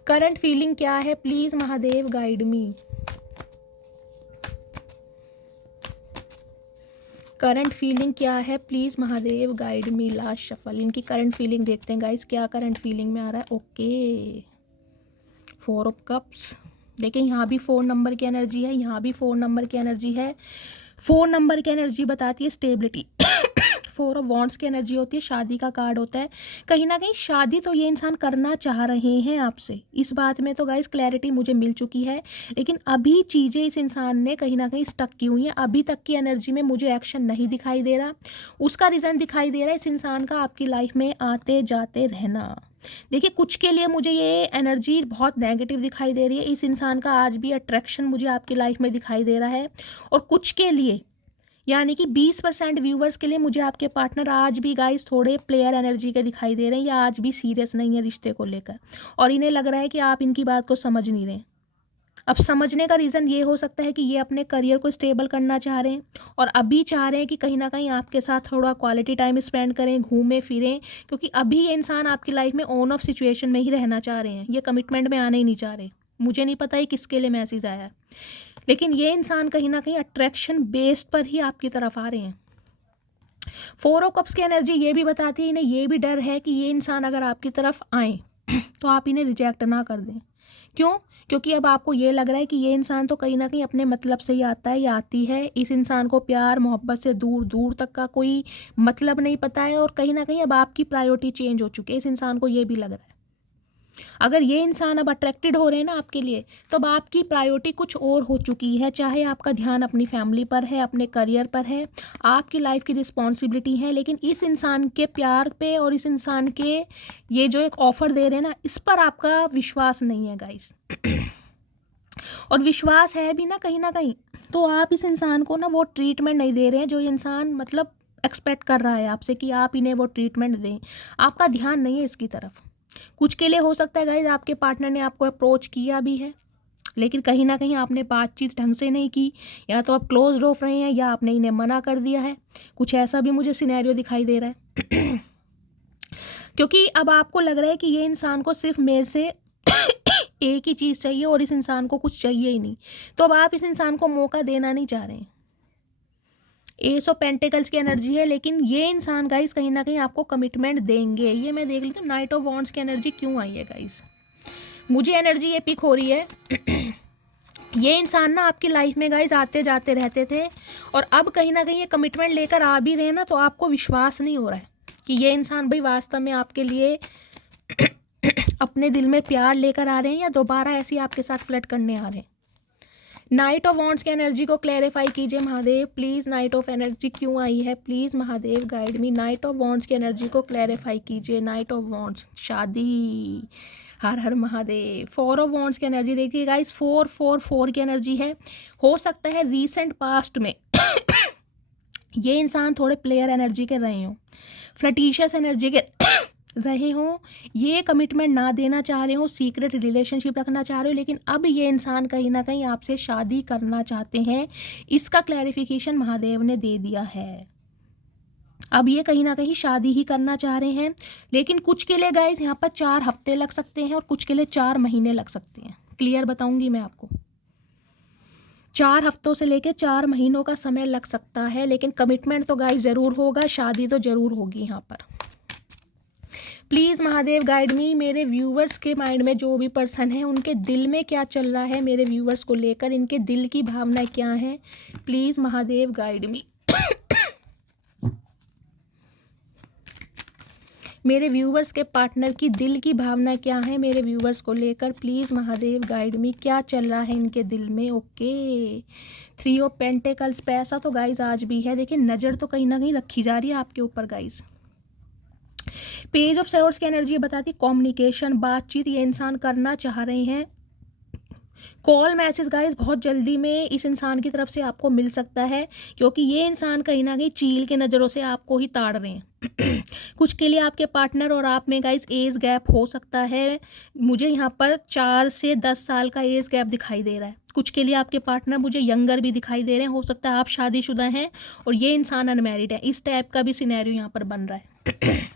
Current feeling क्या है, please Mahadev guide me. Current feeling क्या है, please Mahadev guide me. Last shuffle, इनकी करंट फीलिंग देखते हैं गाइस, क्या करंट फीलिंग में आ रहा है। ओके 4 ऑफ कप्स, देखिए यहाँ भी 4 नंबर की एनर्जी है, यहाँ भी 4 नंबर की एनर्जी है। 4 नंबर की एनर्जी बताती है स्टेबिलिटी। 4 ऑफ वॉन्ड्स की एनर्जी होती है, शादी का कार्ड होता है। कहीं ना कहीं शादी तो ये इंसान करना चाह रहे हैं आपसे, इस बात में तो गाइस क्लैरिटी मुझे मिल चुकी है, लेकिन अभी चीज़ें इस इंसान ने कहीं ना कहीं स्टक की हुई हैं। अभी तक की एनर्जी में मुझे एक्शन नहीं दिखाई दे रहा। उसका रीज़न दिखाई दे रहा है इस इंसान का आपकी लाइफ में आते जाते रहना। देखिए कुछ के लिए मुझे ये एनर्जी बहुत नेगेटिव दिखाई दे रही है। इस इंसान का आज भी अट्रैक्शन मुझे आपकी लाइफ में दिखाई दे रहा है, और कुछ के लिए यानी कि 20% व्यूवर्स के लिए मुझे आपके पार्टनर आज भी गाइस थोड़े प्लेयर एनर्जी के दिखाई दे रहे हैं, या आज भी सीरियस नहीं है रिश्ते को लेकर, और इन्हें लग रहा है कि आप इनकी बात को समझ नहीं रहे। अब समझने का रीज़न ये हो सकता है कि ये अपने करियर को स्टेबल करना चाह रहे हैं, और अभी चाह रहे हैं कि कहीं ना कहीं आपके साथ थोड़ा क्वालिटी टाइम स्पेंड करें, घूमें फिरें, क्योंकि अभी ये इंसान आपकी लाइफ में ऑन ऑफ सिचुएशन में ही रहना चाह रहे हैं। ये कमिटमेंट में आने ही नहीं चाह रहे। मुझे नहीं पता है किसके लिए मैसेज आया है, लेकिन ये इंसान कहीं ना कहीं अट्रैक्शन बेस्ड पर ही आपकी तरफ आ रहे हैं। 4 ऑफ कप्स की एनर्जी ये भी बताती है, इन्हें ये भी डर है कि ये इंसान अगर आपकी तरफ आए तो आप इन्हें रिजेक्ट ना कर दें। क्यों? क्योंकि अब आपको ये लग रहा है कि ये इंसान तो कहीं ना कहीं अपने मतलब से ही आता है या आती है। इस इंसान को प्यार मोहब्बत से दूर दूर तक का कोई मतलब नहीं पता है, और कहीं ना कहीं अब आपकी प्रायोरिटी चेंज हो चुकी है। इस इंसान को ये भी लग रहा है अगर ये इंसान अब अट्रैक्टेड हो रहे हैं ना आपके लिए, तो अब आपकी प्रायोरिटी कुछ और हो चुकी है। चाहे आपका ध्यान अपनी फैमिली पर है, अपने करियर पर है, आपकी लाइफ की रिस्पॉन्सिबिलिटी है, लेकिन इस इंसान के प्यार पे और इस इंसान के ये जो एक ऑफ़र दे रहे हैं ना, इस पर आपका विश्वास नहीं है गाइस। और विश्वास है भी ना कहीं तो आप इस इंसान को ना वो ट्रीटमेंट नहीं दे रहे हैं जो ये इंसान मतलब एक्सपेक्ट कर रहा है आपसे कि आप इन्हें वो ट्रीटमेंट दें। आपका ध्यान नहीं है इसकी तरफ। कुछ के लिए हो सकता है गाइज आपके पार्टनर ने आपको अप्रोच किया भी है, लेकिन कहीं ना कहीं आपने बातचीत ढंग से नहीं की, या तो आप क्लोज ऑफ रहे हैं या आपने इन्हें मना कर दिया है। कुछ ऐसा भी मुझे सिनेरियो दिखाई दे रहा है। क्योंकि अब आपको लग रहा है कि ये इंसान को सिर्फ मेरे से एक ही चीज़ चाहिए और इस इंसान को कुछ चाहिए ही नहीं, तो अब आप इस इंसान को मौका देना नहीं चाह रहे हैं। एस ऑफ पेंटिकल्स की एनर्जी है, लेकिन ये इंसान गाइस कहीं ना कहीं आपको कमिटमेंट देंगे। ये मैं देख लेती हूँ नाइट ऑफ वॉन्ड्स की एनर्जी क्यों आई है गाइस। मुझे एनर्जी ये पिक हो रही है ये इंसान ना आपकी लाइफ में गाइस आते जाते रहते थे, और अब कहीं ना कहीं ये कमिटमेंट लेकर आ भी रहे हैं ना, तो आपको विश्वास नहीं हो रहा है कि ये इंसान भाई वास्तव में आपके लिए अपने दिल में प्यार लेकर आ रहे हैं या दोबारा ऐसे ही आपके साथ फ्लर्ट करने आ रहे हैं। नाइट ऑफ वॉन्ट्स की एनर्जी को क्लैरिफाई कीजिए Mahadev please. Night of energy क्यों आई है, please Mahadev guide me. Night of wants की एनर्जी को क्लैरिफाई कीजिए। नाइट ऑफ वॉन्ट्स, शादी, हर हर महादेव। 4 ऑफ वॉन्ट्स की एनर्जी देखिए गाइस, 4 की एनर्जी है। हो सकता है रीसेंट पास्ट में ये इंसान थोड़े प्लेयर एनर्जी के रहे हों, फ्लर्टिशियस एनर्जी के रहे हों, ये कमिटमेंट ना देना चाह रहे हो, सीक्रेट रिलेशनशिप रखना चाह रहे हो, लेकिन अब ये इंसान कहीं ना कहीं आपसे शादी करना चाहते हैं। इसका क्लैरिफिकेशन महादेव ने दे दिया है। अब ये कहीं ना कहीं शादी ही करना चाह रहे हैं, लेकिन कुछ के लिए गाइस यहाँ पर 4 हफ्ते लग सकते हैं और कुछ के लिए 4 महीने लग सकते हैं। क्लियर बताऊंगी मैं आपको। 4 हफ्तों से लेके 4 महीनों का समय लग सकता है, लेकिन कमिटमेंट तो गाइस ज़रूर होगा, शादी तो ज़रूर होगी यहाँ पर। प्लीज़ महादेव गाइड मी। मेरे व्यूवर्स के माइंड में जो भी पर्सन है उनके दिल में क्या चल रहा है, मेरे व्यूवर्स को लेकर इनके दिल की भावना क्या है, प्लीज़ महादेव गाइड मी। मेरे व्यूवर्स के पार्टनर की दिल की भावना क्या है मेरे व्यूवर्स को लेकर, प्लीज़ महादेव गाइड मी। क्या चल रहा है इनके दिल में। ओके 3 ऑफ पेंटिकल्स, पैसा तो गाइज आज भी है, देखिए नज़र तो कहीं ना कहीं रखी जा रही है आपके ऊपर गाइज। पेज ऑफ स्वॉर्ड्स की एनर्जी बताती कम्युनिकेशन, बातचीत ये इंसान करना चाह रहे हैं। कॉल मैसेज गाइस बहुत जल्दी में इस इंसान की तरफ से आपको मिल सकता है, क्योंकि ये इंसान कहीं ना कहीं चील के नज़रों से आपको ही ताड़ रहे हैं। कुछ के लिए आपके पार्टनर और आप में गाइस एज गैप हो सकता है। मुझे यहाँ पर 4 से 10 साल का एज गैप दिखाई दे रहा है। कुछ के लिए आपके पार्टनर मुझे यंगर भी दिखाई दे रहे हैं। हो सकता है आप शादीशुदा हैं और ये इंसान अनमैरिड है। इस टाइप का भी सिनेरियो यहाँ पर बन रहा है।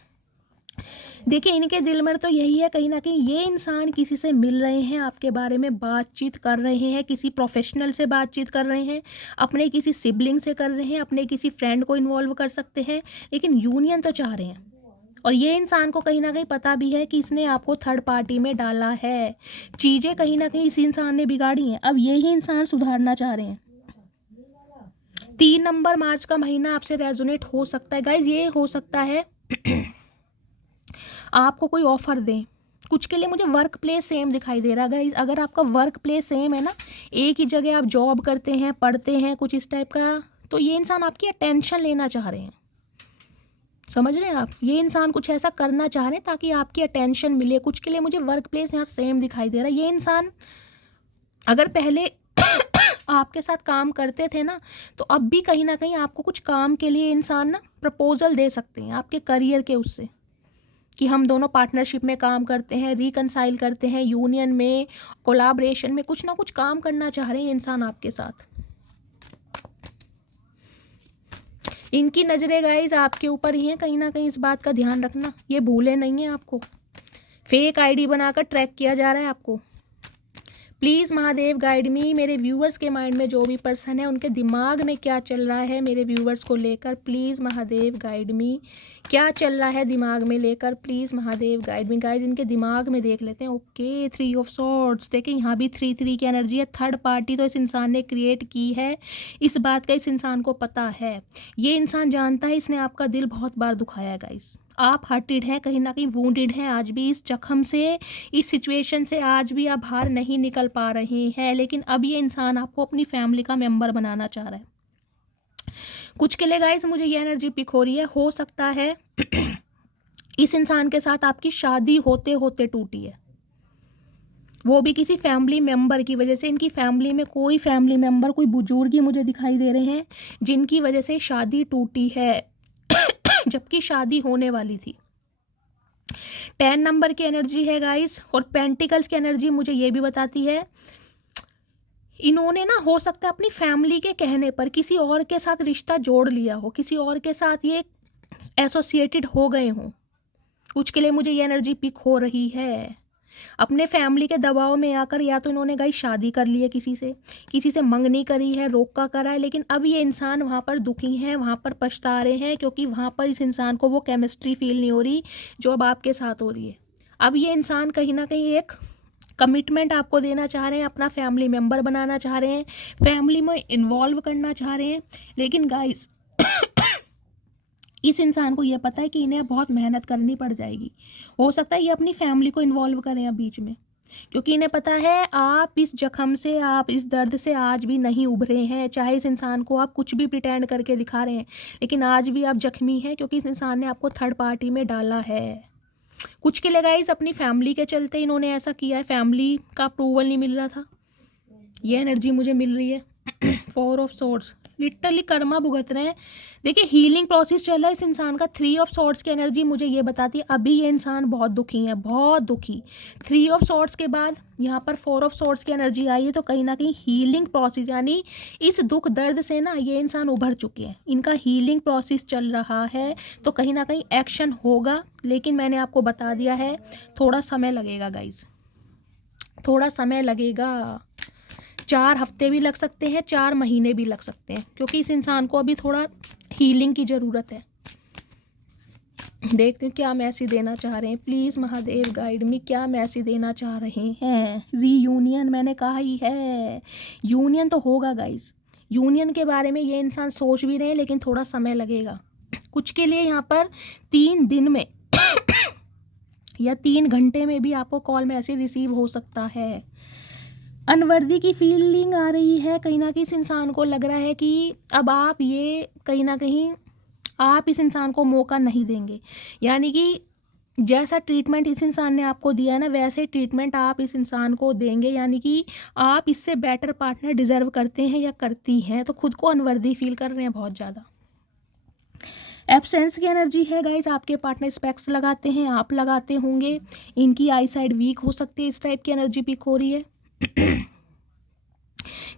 देखिए इनके दिल में तो यही है, कहीं ना कहीं ये इंसान किसी से मिल रहे हैं, आपके बारे में बातचीत कर रहे हैं, किसी प्रोफेशनल से बातचीत कर रहे हैं, अपने किसी सिबलिंग से कर रहे हैं, अपने किसी फ्रेंड को इन्वॉल्व कर सकते हैं, लेकिन यूनियन तो चाह रहे हैं। और ये इंसान को कहीं ना कहीं पता भी है कि इसने आपको थर्ड पार्टी में डाला है। चीज़ें कहीं ना कहीं इस इंसान ने बिगाड़ी हैं, अब यही इंसान सुधारना चाह रहे हैं। 3 नंबर मार्च का महीना आपसे रेजोनेट हो सकता है गाइज। ये हो सकता है आपको कोई ऑफर दें। कुछ के लिए मुझे वर्क प्लेस सेम दिखाई दे रहा है गाइज। अगर आपका वर्क प्लेस सेम है ना, एक ही जगह आप जॉब करते हैं, पढ़ते हैं, कुछ इस टाइप का, तो ये इंसान आपकी अटेंशन लेना चाह रहे हैं। समझ रहे हैं आप, ये इंसान कुछ ऐसा करना चाह रहे हैं ताकि आपकी अटेंशन मिले। कुछ के लिए मुझे वर्क प्लेस यहाँ सेम दिखाई दे रहा है। ये इंसान अगर पहले आपके साथ काम करते थे ना, तो अब भी कहीं ना कहीं आपको कुछ काम के लिए इंसान ना प्रपोजल दे सकते हैं आपके करियर के उससे, कि हम दोनों पार्टनरशिप में काम करते हैं, रिकनसाइल करते हैं, यूनियन में, कोलाब्रेशन में कुछ ना कुछ काम करना चाह रहे हैं इंसान आपके साथ। इनकी नज़रें गाइज आपके ऊपर ही हैं, कहीं ना कहीं इस बात का ध्यान रखना, ये भूले नहीं हैं आपको। फेक आईडी बनाकर ट्रैक किया जा रहा है आपको। प्लीज़ महादेव गाइड मी। मेरे व्यूवर्स के माइंड में जो भी पर्सन है उनके दिमाग में क्या चल रहा है मेरे व्यूवर्स को लेकर, प्लीज़ महादेव गाइड मी। क्या चल रहा है दिमाग में लेकर, please Mahadev guide me. Guys इनके दिमाग में देख लेते हैं। ओके 3 ऑफ सॉर्ड्स, देखें यहाँ भी 3 की एनर्जी है। थर्ड पार्टी तो इस इंसान ने क्रिएट की है, इस बात का इस इंसान को पता है। ये इंसान जानता है इसने आपका दिल बहुत बार दुखाया है गाइज। आप हर्टेड हैं, कहीं ना कहीं वूंडेड हैं आज भी इस जख्म से, इस सिचुएशन से आज भी आप बाहर नहीं निकल पा रहे हैं, लेकिन अब ये इंसान आपको अपनी फैमिली का मेंबर बनाना चाह रहा है। कुछ के लिए गाइस मुझे ये एनर्जी पिक हो रही है, हो सकता है इस इंसान के साथ आपकी शादी होते होते टूटी है, वो भी किसी फैमिली मेंबर की वजह से। इनकी फैमिली में कोई फैमिली मेंबर, कोई बुजुर्ग ही मुझे दिखाई दे रहे हैं जिनकी वजह से शादी टूटी है, जबकि शादी होने वाली थी। 10 नंबर की एनर्जी है गाइस, और पेंटिकल्स की एनर्जी मुझे ये भी बताती है इन्होंने ना, हो सकता है अपनी फैमिली के कहने पर किसी और के साथ रिश्ता जोड़ लिया हो, किसी और के साथ ये एसोसिएटेड हो गए हों। कुछ के लिए मुझे ये एनर्जी पिक हो रही है। अपने फैमिली के दबाव में आकर या तो इन्होंने गाइस शादी कर ली है किसी से मंगनी करी है, रोका करा है, लेकिन अब ये इंसान वहाँ पर दुखी हैं, वहाँ पर पछता रहे हैं, क्योंकि वहाँ पर इस इंसान को वो केमिस्ट्री फील नहीं हो रही जो अब आपके साथ हो रही है। अब ये इंसान कहीं ना कहीं एक कमिटमेंट आपको देना चाह रहे हैं, अपना फैमिली मेम्बर बनाना चाह रहे हैं, फैमिली में इन्वॉल्व करना चाह रहे हैं, लेकिन गाइस इस इंसान को यह पता है कि इन्हें बहुत मेहनत करनी पड़ जाएगी। हो सकता है ये अपनी फैमिली को इन्वॉल्व करें अब बीच में, क्योंकि इन्हें पता है आप इस जख्म से, आप इस दर्द से आज भी नहीं उभरे हैं। चाहे इस इंसान को आप कुछ भी प्रिटेंड करके दिखा रहे हैं, लेकिन आज भी आप जख्मी हैं, क्योंकि इस इंसान ने आपको थर्ड पार्टी में डाला है। कुछ के लिए गाइस अपनी फैमिली के चलते इन्होंने ऐसा किया है, फैमिली का अप्रूवल नहीं मिल रहा था। ये एनर्जी मुझे मिल रही है। 4 ऑफ सोर्ड्स, लिटरली कर्मा भुगत रहे हैं। देखिए हीलिंग प्रोसेस चल रहा है इस इंसान का। 3 ऑफ सॉर्ड्स की एनर्जी मुझे ये बताती है अभी ये इंसान बहुत दुखी है, बहुत दुखी। 3 ऑफ सॉर्ड्स के बाद यहाँ पर 4 ऑफ सॉर्ड्स की एनर्जी आई है, तो कहीं ना कहीं हीलिंग प्रोसेस, यानी इस दुख दर्द से ना ये इंसान उभर चुके हैं, इनका हीलिंग प्रोसेस चल रहा है। तो कहीं ना कहीं एक्शन होगा, लेकिन मैंने आपको बता दिया है थोड़ा समय लगेगा गाइज, थोड़ा समय लगेगा। 4 हफ्ते भी लग सकते हैं, 4 महीने भी लग सकते हैं, क्योंकि इस इंसान को अभी थोड़ा हीलिंग की ज़रूरत है। देखते हैं क्या मैसेज देना चाह रहे हैं। प्लीज़ महादेव गाइड मी, क्या मैसेज देना चाह रहे हैं। रीयूनियन मैंने कहा ही है, यूनियन तो होगा गाइज। यूनियन के बारे में ये इंसान सोच भी रहे हैं, लेकिन थोड़ा समय लगेगा। कुछ के लिए यहाँ पर 3 दिन में या 3 घंटे में भी आपको कॉल मैसेज रिसीव हो सकता है। अनवर्दी की फीलिंग आ रही है, कहीं ना कहीं इस इंसान को लग रहा है कि अब आप ये कहीं ना कहीं आप इस इंसान को मौका नहीं देंगे, यानी कि जैसा ट्रीटमेंट इस इंसान ने आपको दिया ना, वैसे ट्रीटमेंट आप इस इंसान को देंगे, यानी कि आप इससे बेटर पार्टनर डिजर्व करते हैं या करती हैं। तो खुद को अनवर्दी फील कर रहे हैं बहुत ज़्यादा। एब्सेंस की एनर्जी है गाइस, आपके पार्टनर स्पेक्स लगाते हैं, आप लगाते होंगे, इनकी आई साइड वीक हो सकती है, इस टाइप की एनर्जी पिक हो रही है।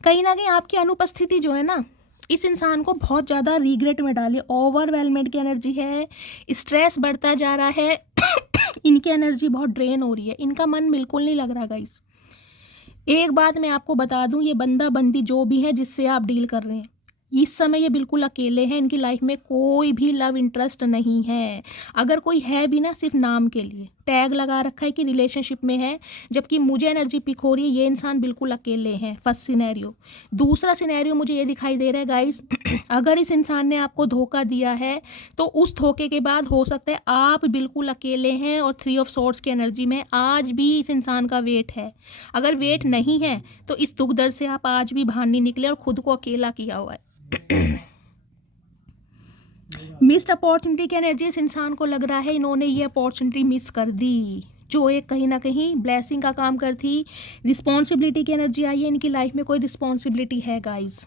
कहीं ना कहीं आपकी अनुपस्थिति जो है ना, इस इंसान को बहुत ज़्यादा रिग्रेट में डाली। ओवरवेलमेंट की एनर्जी है, स्ट्रेस बढ़ता जा रहा है। इनकी एनर्जी बहुत ड्रेन हो रही है, इनका मन बिल्कुल नहीं लग रहा गाइस। एक बात मैं आपको बता दूं, ये बंदा बंदी जो भी है जिससे आप डील कर रहे हैं, इस समय ये बिल्कुल अकेले हैं। इनकी लाइफ में कोई भी लव इंटरेस्ट नहीं है। अगर कोई है भी ना, सिर्फ नाम के लिए टैग लगा रखा है कि रिलेशनशिप में है, जबकि मुझे एनर्जी पिक हो रही है ये इंसान बिल्कुल अकेले हैं। First scenario. दूसरा सिनेरियो मुझे ये दिखाई दे रहा है गाइस, अगर इस इंसान ने आपको धोखा दिया है तो उस धोखे के बाद हो सकता है आप बिल्कुल अकेले हैं, और 3 ऑफ सॉर्ड्स की एनर्जी में आज भी इस इंसान का वेट है। अगर वेट नहीं है तो इस दुख दर्द से आप आज भी बाहर नहीं निकले और खुद को अकेला किया हुआ है। मिस्ड अपॉर्चुनिटी की एनर्जी इस इंसान को लग रहा है इन्होंने ये अपॉर्चुनिटी मिस कर दी, जो एक कहीं ना कहीं ब्लेसिंग का काम करती। रिस्पॉन्सिबिलिटी की एनर्जी आई है, इनकी लाइफ में कोई रिस्पॉन्सिबिलिटी है गाइस।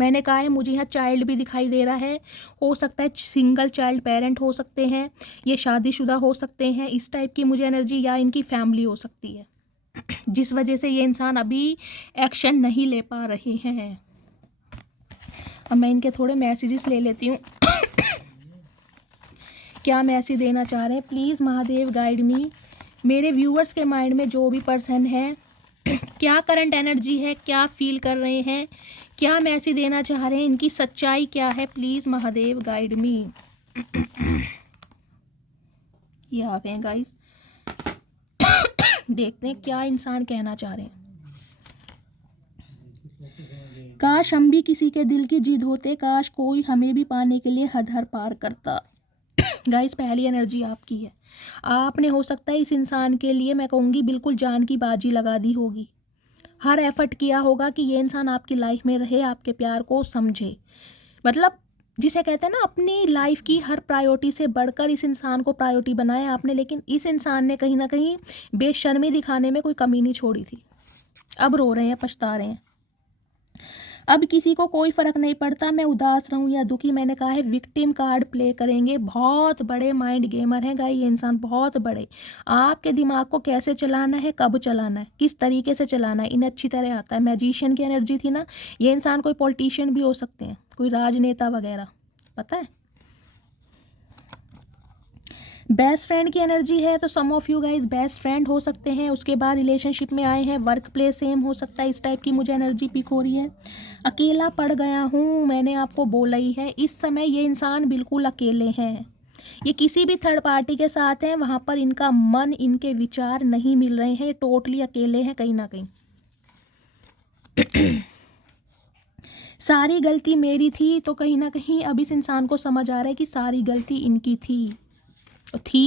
मैंने कहा है मुझे यहाँ चाइल्ड भी दिखाई दे रहा है, हो सकता है सिंगल चाइल्ड पेरेंट हो सकते हैं, ये शादीशुदा हो सकते हैं, इस टाइप की मुझे एनर्जी, या इनकी फैमिली हो सकती है, जिस वजह से ये इंसान अभी एक्शन नहीं ले पा रहे हैं। अब मैं इनके थोड़े मैसेजेस ले लेती हूँ। क्या मैसेज देना चाह रहे हैं, प्लीज़ महादेव गाइड मी। मेरे व्यूअर्स के माइंड में जो भी पर्सन है, क्या करंट एनर्जी है, क्या फील कर रहे हैं, क्या मैसेज देना चाह रहे हैं, इनकी सच्चाई क्या है, प्लीज़ महादेव गाइड मी। ये आ गए हैं गाइस। देखते हैं क्या इंसान कहना चाह रहे हैं। काश हम भी किसी के दिल की जिद होते, काश कोई हमें भी पाने के लिए हद हर पार करता। गाइस पहली एनर्जी आपकी है। आपने हो सकता है इस इंसान के लिए, मैं कहूँगी बिल्कुल जान की बाजी लगा दी होगी, हर एफर्ट किया होगा कि ये इंसान आपकी लाइफ में रहे, आपके प्यार को समझे। मतलब जिसे कहते हैं ना, अपनी लाइफ की हर प्रायोरिटी से बढ़कर इस इंसान को प्रायोरिटी बनाया आपने, लेकिन इस इंसान ने कहीं ना कहीं बेशर्मी दिखाने में कोई कमी नहीं छोड़ी थी। अब रो रहे हैं, पछता रहे हैं। अब किसी को कोई फर्क नहीं पड़ता मैं उदास रहूं या दुखी। मैंने कहा है विक्टिम कार्ड प्ले करेंगे। बहुत बड़े माइंड गेमर है गाइस ये इंसान, बहुत बड़े। आपके दिमाग को कैसे चलाना है, कब चलाना है, किस तरीके से चलाना है, इन्हें अच्छी तरह आता है। मैजिशियन की एनर्जी थी ना, ये इंसान कोई पॉलिटिशियन भी हो सकते हैं, कोई राजनेता वगैरह, पता है। बेस्ट फ्रेंड की एनर्जी है, तो some of you guys best friend हो सकते हैं, उसके बाद रिलेशनशिप में आए हैं, वर्क प्लेस सेम हो सकता है, इस टाइप की मुझे एनर्जी पिक हो रही है। अकेला पड़ गया हूँ, मैंने आपको बोला ही है, इस समय ये इंसान बिल्कुल अकेले हैं। ये किसी भी थर्ड पार्टी के साथ हैं, वहाँ पर इनका मन, इनके विचार नहीं मिल रहे हैं, टोटली अकेले हैं कहीं ना कहीं। सारी गलती मेरी थी, तो कहीं ना कहीं अब इस इंसान को समझ आ रहा है कि सारी गलती इनकी थी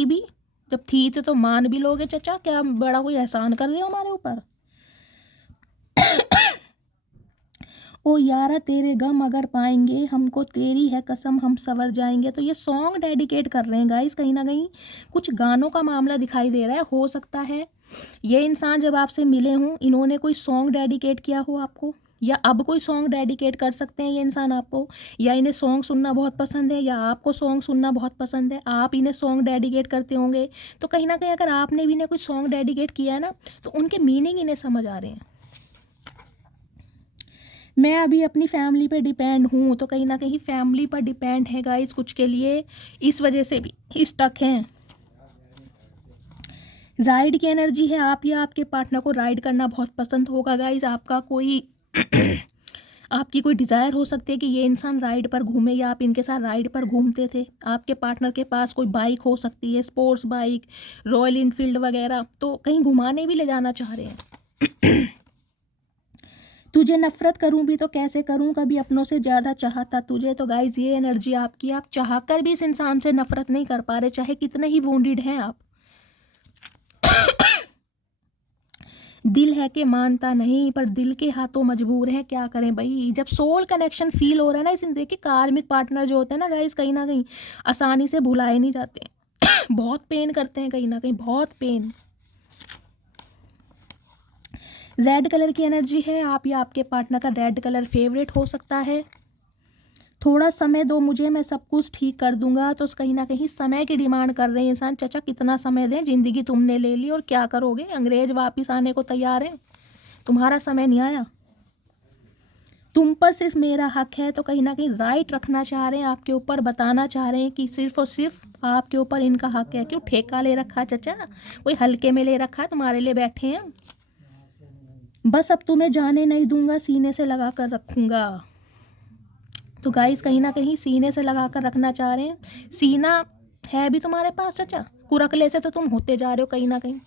भी, जब थी तो मान भी लोगे चचा, क्या बड़ा कोई एहसान कर रहे हो हमारे ऊपर। ओ यारा तेरे गम अगर पाएंगे हमको तेरी है कसम हम सवर जाएंगे। तो ये सॉन्ग डेडिकेट कर रहे हैं गाइस, कहीं ना कहीं कुछ गानों का मामला दिखाई दे रहा है। हो सकता है ये इंसान जब आपसे मिले हों, इन्होंने कोई सॉन्ग डेडिकेट किया हो आपको, या अब कोई सॉन्ग डेडिकेट कर सकते हैं ये इंसान आपको, या इन्हें सॉन्ग सुनना बहुत पसंद है, या आपको सॉन्ग सुनना बहुत पसंद है, आप इन्हें सॉन्ग डेडिकेट करते होंगे। तो कहीं ना कहीं अगर आपने भी इन्हें कोई सॉन्ग डेडिकेट किया है ना, तो उनके मीनिंग इन्हें समझ आ रहे हैं। मैं अभी अपनी फैमिली पे डिपेंड हूँ, तो कहीं ना कहीं फैमिली पर डिपेंड है गाइस कुछ के लिए, इस वजह से भी स्टक हैं। राइड की एनर्जी है, आप या आपके पार्टनर को राइड करना बहुत पसंद होगा गाइस। आपका कोई आपकी कोई डिज़ायर हो सकती है कि ये इंसान राइड पर घूमे, या आप इनके साथ राइड पर घूमते थे। आपके पार्टनर के पास कोई बाइक हो सकती है, स्पोर्ट्स बाइक, रॉयल इनफील्ड वगैरह, तो कहीं घुमाने भी ले जाना चाह रहे हैं। तुझे नफरत करूं भी तो कैसे करूं, कभी अपनों से ज़्यादा चाहता तुझे। तो गाइज ये एनर्जी आपकी, आप चाहकर भी इस इंसान से नफरत नहीं कर पा रहे, चाहे कितने ही वुंडेड हैं आप। दिल है कि मानता नहीं, पर दिल के हाथों मजबूर है, क्या करें भाई। जब सोल कनेक्शन फील हो रहा है ना, इस देखिए कार्मिक पार्टनर जो होते हैं ना गाइज, कहीं ना कहीं आसानी से भुलाए नहीं जाते। बहुत पेन करते हैं, कहीं ना कहीं बहुत पेन। रेड कलर की एनर्जी है, आप या आपके पार्टनर का रेड कलर फेवरेट हो सकता है। थोड़ा समय दो मुझे, मैं सब कुछ ठीक कर दूंगा। तो कहीं ना कहीं समय की डिमांड कर रहे हैं इंसान। चचा कितना समय दें, ज़िंदगी तुमने ले ली और क्या करोगे, अंग्रेज वापस आने को तैयार हैं, तुम्हारा समय नहीं आया। तुम पर सिर्फ मेरा हक है, तो कहीं ना कहीं राइट रखना चाह रहे हैं आपके ऊपर, बताना चाह रहे हैं कि सिर्फ और सिर्फ आपके ऊपर इनका हक है। क्यों ठेका ले रखा है चचा, कोई हल्के में ले रखा है, तुम्हारे लिए बैठे हैं। बस अब तुम्हें जाने नहीं दूंगा, सीने से लगा कर रखूंगा। तो गाइस कहीं ना कहीं सीने से लगा कर रखना चाह रहे हैं। सीना है भी तुम्हारे पास चचा, कुरकले से तो तुम होते जा रहे हो कहीं ना कहीं।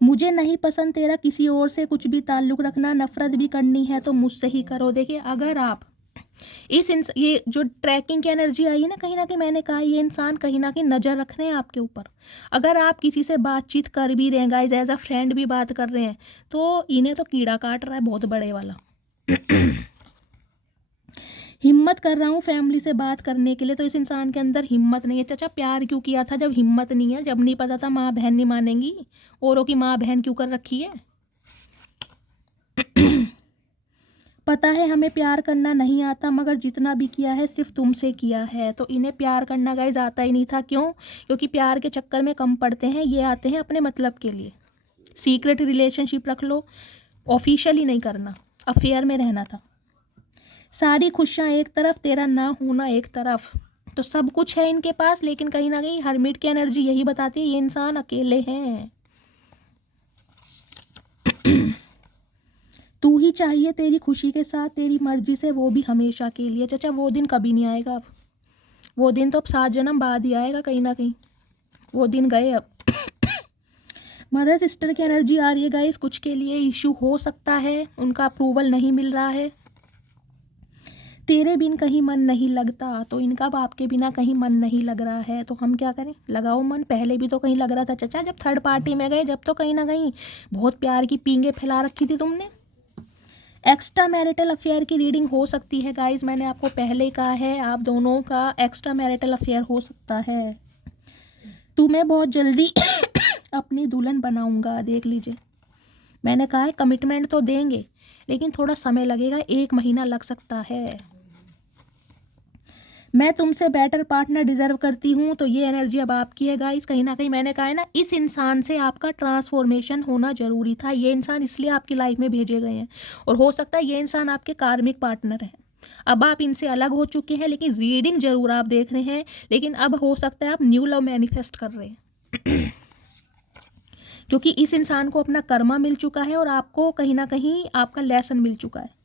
मुझे नहीं पसंद तेरा किसी और से कुछ भी ताल्लुक़ रखना, नफरत भी करनी है तो मुझसे ही करो। देखिए अगर आप ये जो ट्रैकिंग की एनर्जी आई है ना, कहीं ना कहीं मैंने कहा ये इंसान कहीं ना कहीं नज़र रख रहे हैं आपके ऊपर। अगर आप किसी से बातचीत कर भी रहे हैं गाइस, एज अ फ्रेंड भी बात कर रहे हैं, तो इन्हें तो कीड़ा काट रहा है बहुत बड़े वाला। हिम्मत कर रहा हूँ फैमिली से बात करने के लिए, तो इस इंसान के अंदर हिम्मत नहीं है। चचा प्यार क्यों किया था जब हिम्मत नहीं है, जब नहीं पता था माँ बहन नहीं मानेंगी, औरों की माँ बहन क्यों कर रखी है। पता है हमें प्यार करना नहीं आता, मगर जितना भी किया है सिर्फ तुमसे किया है। तो इन्हें प्यार करना गाइस आता ही नहीं था। क्यों? क्योंकि प्यार के चक्कर में कम पड़ते हैं, ये आते हैं अपने मतलब के लिए। सीक्रेट रिलेशनशिप रख लो, ऑफिशियली नहीं करना, अफेयर में रहना था। सारी खुशियाँ एक तरफ, तेरा ना होना एक तरफ। तो सब कुछ है इनके पास, लेकिन कहीं ना कहीं हरमिट की एनर्जी यही बताती है ये इंसान अकेले हैं। तू ही चाहिए तेरी खुशी के साथ, तेरी मर्जी से, वो भी हमेशा के लिए। चचा वो दिन कभी नहीं आएगा अब, वो दिन तो अब 7 जन्म बाद ही आएगा कहीं ना कहीं, वो दिन गए अब। मदर सिस्टर की एनर्जी आ रही है गाइस, कुछ के लिए इशू हो सकता है, उनका अप्रूवल नहीं मिल रहा है। तेरे बिन कहीं मन नहीं लगता, तो इनका अब आपके बिना कहीं मन नहीं लग रहा है। तो हम क्या करें, लगाओ मन। पहले भी तो कहीं लग रहा था चचा, जब थर्ड पार्टी में गए, जब तो कहीं ना कहीं बहुत प्यार की पींगे फैला रखी थी तुमने। एक्स्ट्रा मैरिटल अफेयर की रीडिंग हो सकती है गाइस, मैंने आपको पहले ही कहा है आप दोनों का एक्स्ट्रा मैरिटल अफेयर हो सकता है। तुम्हें बहुत जल्दी अपनी दुल्हन बनाऊंगा, देख लीजिए। मैंने कहा है कमिटमेंट तो देंगे, लेकिन थोड़ा समय लगेगा, 1 महीना लग सकता है। मैं तुमसे बेटर पार्टनर डिजर्व करती हूँ, तो ये एनर्जी अब आपकी है गाइस। कहीं ना कहीं मैंने कहा है ना, इस इंसान से आपका ट्रांसफॉर्मेशन होना जरूरी था। ये इंसान इसलिए आपकी लाइफ में भेजे गए हैं, और हो सकता है ये इंसान आपके कार्मिक पार्टनर है। अब आप इनसे अलग हो चुके हैं, लेकिन रीडिंग जरूर आप देख रहे हैं। लेकिन अब हो सकता है आप न्यू लव मैनिफेस्ट कर रहे हैं। क्योंकि इस इंसान को अपना कर्मा मिल चुका है, और आपको कहीं ना कहीं आपका लेसन मिल चुका है।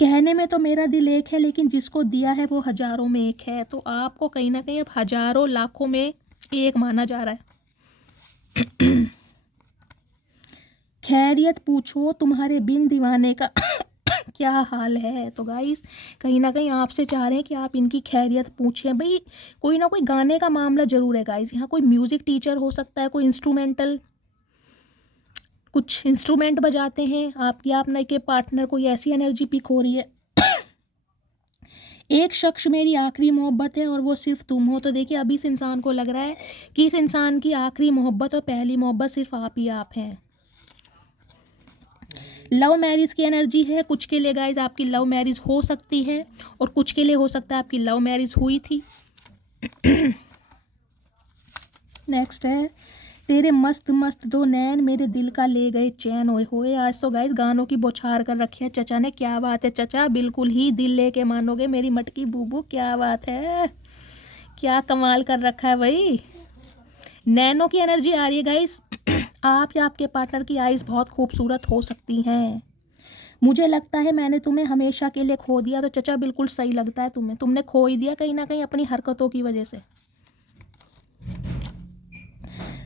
कहने में तो मेरा दिल एक है, लेकिन जिसको दिया है वो हजारों में एक है। तो आपको कहीं ना कहीं अब हजारों लाखों में एक माना जा रहा है। खैरियत पूछो, तुम्हारे बिन दीवाने का क्या हाल है। तो गाइस कहीं ना कहीं आपसे चाह रहे हैं कि आप इनकी खैरियत पूछें। भाई कोई ना कोई गाने का मामला ज़रूर है गाइस। यहाँ कोई म्यूज़िक टीचर हो सकता है, कोई इंस्ट्रूमेंटल कुछ इंस्ट्रूमेंट बजाते हैं आपकी आप ना के पार्टनर, कोई ऐसी एनर्जी पिक हो रही है। एक शख्स मेरी आखिरी मोहब्बत है और वो सिर्फ तुम हो। तो देखिए अभी इस इंसान को लग रहा है कि इस इंसान की आखिरी मोहब्बत और पहली मोहब्बत सिर्फ आप ही आप हैं। लव मैरिज की एनर्जी है कुछ के लिए गाइज, आपकी लव मैरिज हो सकती है और कुछ के लिए हो सकता है आपकी लव मैरिज हुई थी। नेक्स्ट है तेरे मस्त मस्त दो नैन मेरे दिल का ले गए चैन। ओए होए आज तो गाइस गानों की बौछार कर रखी है चचा ने। क्या बात है चचा, बिल्कुल ही दिल लेके मानोगे मेरी मटकी बूबू। क्या बात है, क्या कमाल कर रखा है भाई। नैनों की एनर्जी आ रही है गाइस। आप या आपके पार्टनर की आइज़ बहुत खूबसूरत हो सकती हैं। मुझे लगता है मैंने तुम्हें हमेशा के लिए खो दिया। तो चचा बिल्कुल सही लगता है तुम्हें, तुमने खो ही दिया कहीं ना कहीं अपनी हरकतों की वजह से।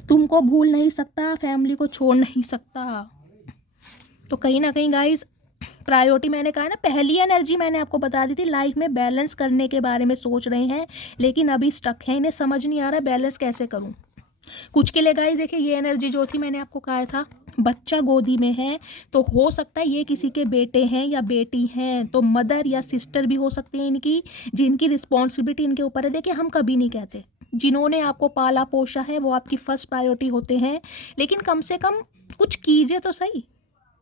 तुमको भूल नहीं सकता, फैमिली को छोड़ नहीं सकता। तो कहीं ना कहीं गाइस प्रायोरिटी मैंने कहा ना, पहली एनर्जी मैंने आपको बता दी थी, लाइफ में बैलेंस करने के बारे में सोच रहे हैं लेकिन अभी स्टक हैं, इन्हें समझ नहीं आ रहा बैलेंस कैसे करूं। कुछ के लिए गाइस देखिए ये एनर्जी जो थी मैंने आपको कहा था बच्चा गोदी में है तो हो सकता है ये किसी के बेटे हैं या बेटी हैं, तो मदर या सिस्टर भी हो सकती है इनकी, जिनकी रिस्पॉन्सिबिलिटी इनके ऊपर है। देखिए हम कभी नहीं कहते जिन्होंने आपको पाला पोसा है वो आपकी फर्स्ट प्रायोरिटी होते हैं, लेकिन कम से कम कुछ कीजिए तो सही।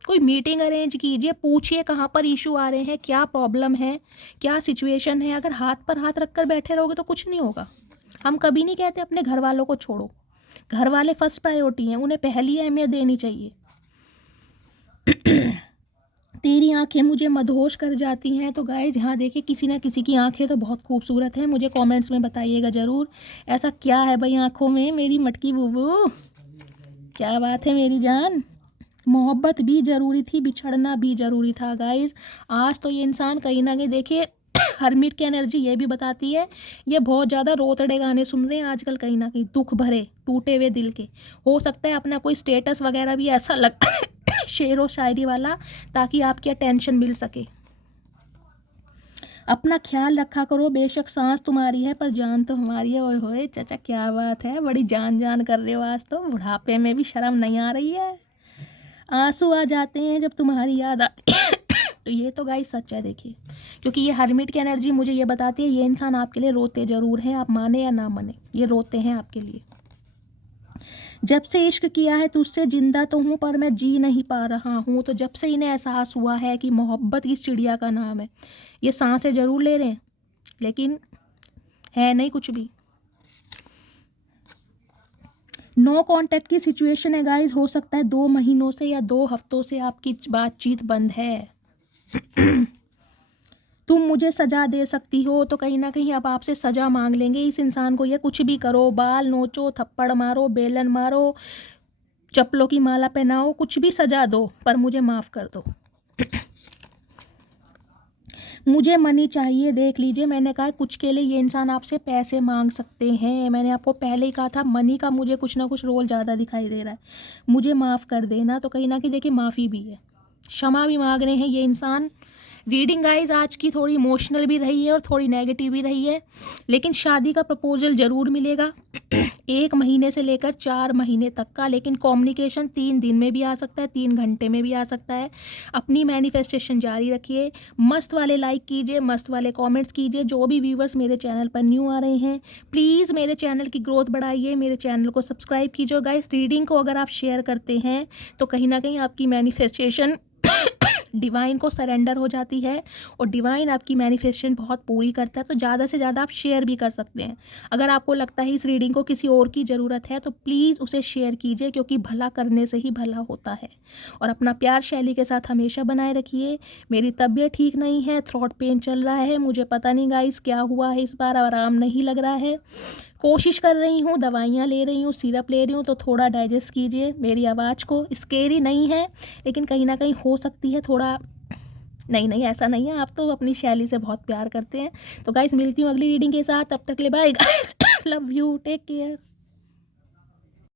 कोई मीटिंग अरेंज कीजिए, पूछिए कहाँ पर इशू आ रहे हैं, क्या प्रॉब्लम है, क्या सिचुएशन है। अगर हाथ पर हाथ रख कर बैठे रहोगे तो कुछ नहीं होगा। हम कभी नहीं कहते अपने घर वालों को छोड़ो, घर वाले फर्स्ट प्रायोरिटी हैं, उन्हें पहली अहमियत देनी चाहिए। तेरी आंखें मुझे मदहोश कर जाती हैं। तो गाइज यहाँ देखिए किसी ना किसी की आंखें तो बहुत खूबसूरत हैं, मुझे कमेंट्स में बताइएगा ज़रूर ऐसा क्या है भाई आंखों में मेरी मटकी बूबू। क्या बात है मेरी जान। मोहब्बत भी ज़रूरी थी, बिछड़ना भी ज़रूरी था गाइज। आज तो ये इंसान कहीं ना कहीं देखिए हरमिट की एनर्जी ये भी बताती है ये बहुत ज़्यादा रोतड़े गाने सुन रहे हैं आजकल, कहीं ना कहीं दुख भरे टूटे हुए दिल के। हो सकता है अपना कोई स्टेटस वगैरह भी ऐसा लग शेर व शायरी वाला, ताकि आपकी अटेंशन मिल सके। अपना ख्याल रखा करो, बेशक सांस तुम्हारी है पर जान तो हमारी है। ओए होए चचा क्या बात है, बड़ी जान जान कर रहे हो आज तो, बुढ़ापे में भी शर्म नहीं आ रही है। आंसू आ जाते हैं जब तुम्हारी याद आती है। तो ये तो गाइस सच है देखिए, क्योंकि ये हरमिट की एनर्जी मुझे ये बताती है ये इंसान आपके लिए रोते ज़रूर हैं, आप माने या ना माने ये रोते हैं आपके लिए। जब से इश्क किया है तुझसे जिंदा तो हूँ पर मैं जी नहीं पा रहा हूँ। तो जब से इन्हें एहसास हुआ है कि मोहब्बत इस चिड़िया का नाम है, ये सांसें ज़रूर ले रहे हैं लेकिन है नहीं कुछ भी। नो कांटेक्ट की सिचुएशन है गाइस, हो सकता है 2 महीनों से या 2 हफ्तों से आपकी बातचीत बंद है। तुम मुझे सज़ा दे सकती हो, तो कहीं ना कहीं अब आपसे सज़ा मांग लेंगे इस इंसान को। ये कुछ भी करो, बाल नोचो, थप्पड़ मारो, बेलन मारो, चप्पलों की माला पहनाओ, कुछ भी सज़ा दो पर मुझे माफ़ कर दो। मुझे मनी चाहिए। देख लीजिए मैंने कहा कुछ के लिए ये इंसान आपसे पैसे मांग सकते हैं। मैंने आपको पहले ही कहा था मनी का मुझे कुछ ना कुछ रोल ज़्यादा दिखाई दे रहा है। मुझे माफ़ कर देना, तो कहीं ना कहीं देखिए माफ़ी भी है, क्षमा भी मांग रहे हैं ये इंसान। रीडिंग गाइज आज की थोड़ी इमोशनल भी रही है और थोड़ी नेगेटिव भी रही है, लेकिन शादी का प्रपोजल ज़रूर मिलेगा 1 महीने से लेकर 4 महीने तक का। लेकिन कम्युनिकेशन 3 दिन में भी आ सकता है, 3 घंटे में भी आ सकता है। अपनी मैनिफेस्टेशन जारी रखिए, मस्त वाले लाइक कीजिए, मस्त वाले कमेंट्स कीजिए। जो भी व्यूवर्स मेरे चैनल पर न्यू आ रहे हैं प्लीज़ मेरे चैनल की ग्रोथ बढ़ाइए, मेरे चैनल को सब्सक्राइब कीजिए। गाइस रीडिंग को अगर आप शेयर करते हैं तो कहीं ना कहीं आपकी मैनिफेस्टेशन डिवाइन को सरेंडर हो जाती है और डिवाइन आपकी मैनिफेस्टेशन बहुत पूरी करता है। तो ज़्यादा से ज़्यादा आप शेयर भी कर सकते हैं। अगर आपको लगता है इस रीडिंग को किसी और की ज़रूरत है तो प्लीज़ उसे शेयर कीजिए, क्योंकि भला करने से ही भला होता है। और अपना प्यार शैली के साथ हमेशा बनाए रखिए। मेरी तबीयत ठीक नहीं है, थ्रोट पेन चल रहा है, मुझे पता नहीं गाइस क्या हुआ है इस बार, आराम नहीं लग रहा है। कोशिश कर रही हूँ, दवाइयाँ ले रही हूँ, सिरप ले रही हूँ, तो थोड़ा डाइजेस्ट कीजिए मेरी आवाज़ को। स्केरी नहीं है लेकिन कहीं ना कहीं हो सकती है थोड़ा, नहीं ऐसा नहीं है, आप तो अपनी शैली से बहुत प्यार करते हैं। तो गाइस मिलती हूँ अगली रीडिंग के साथ, तब तक ले bye guys, love you, take care.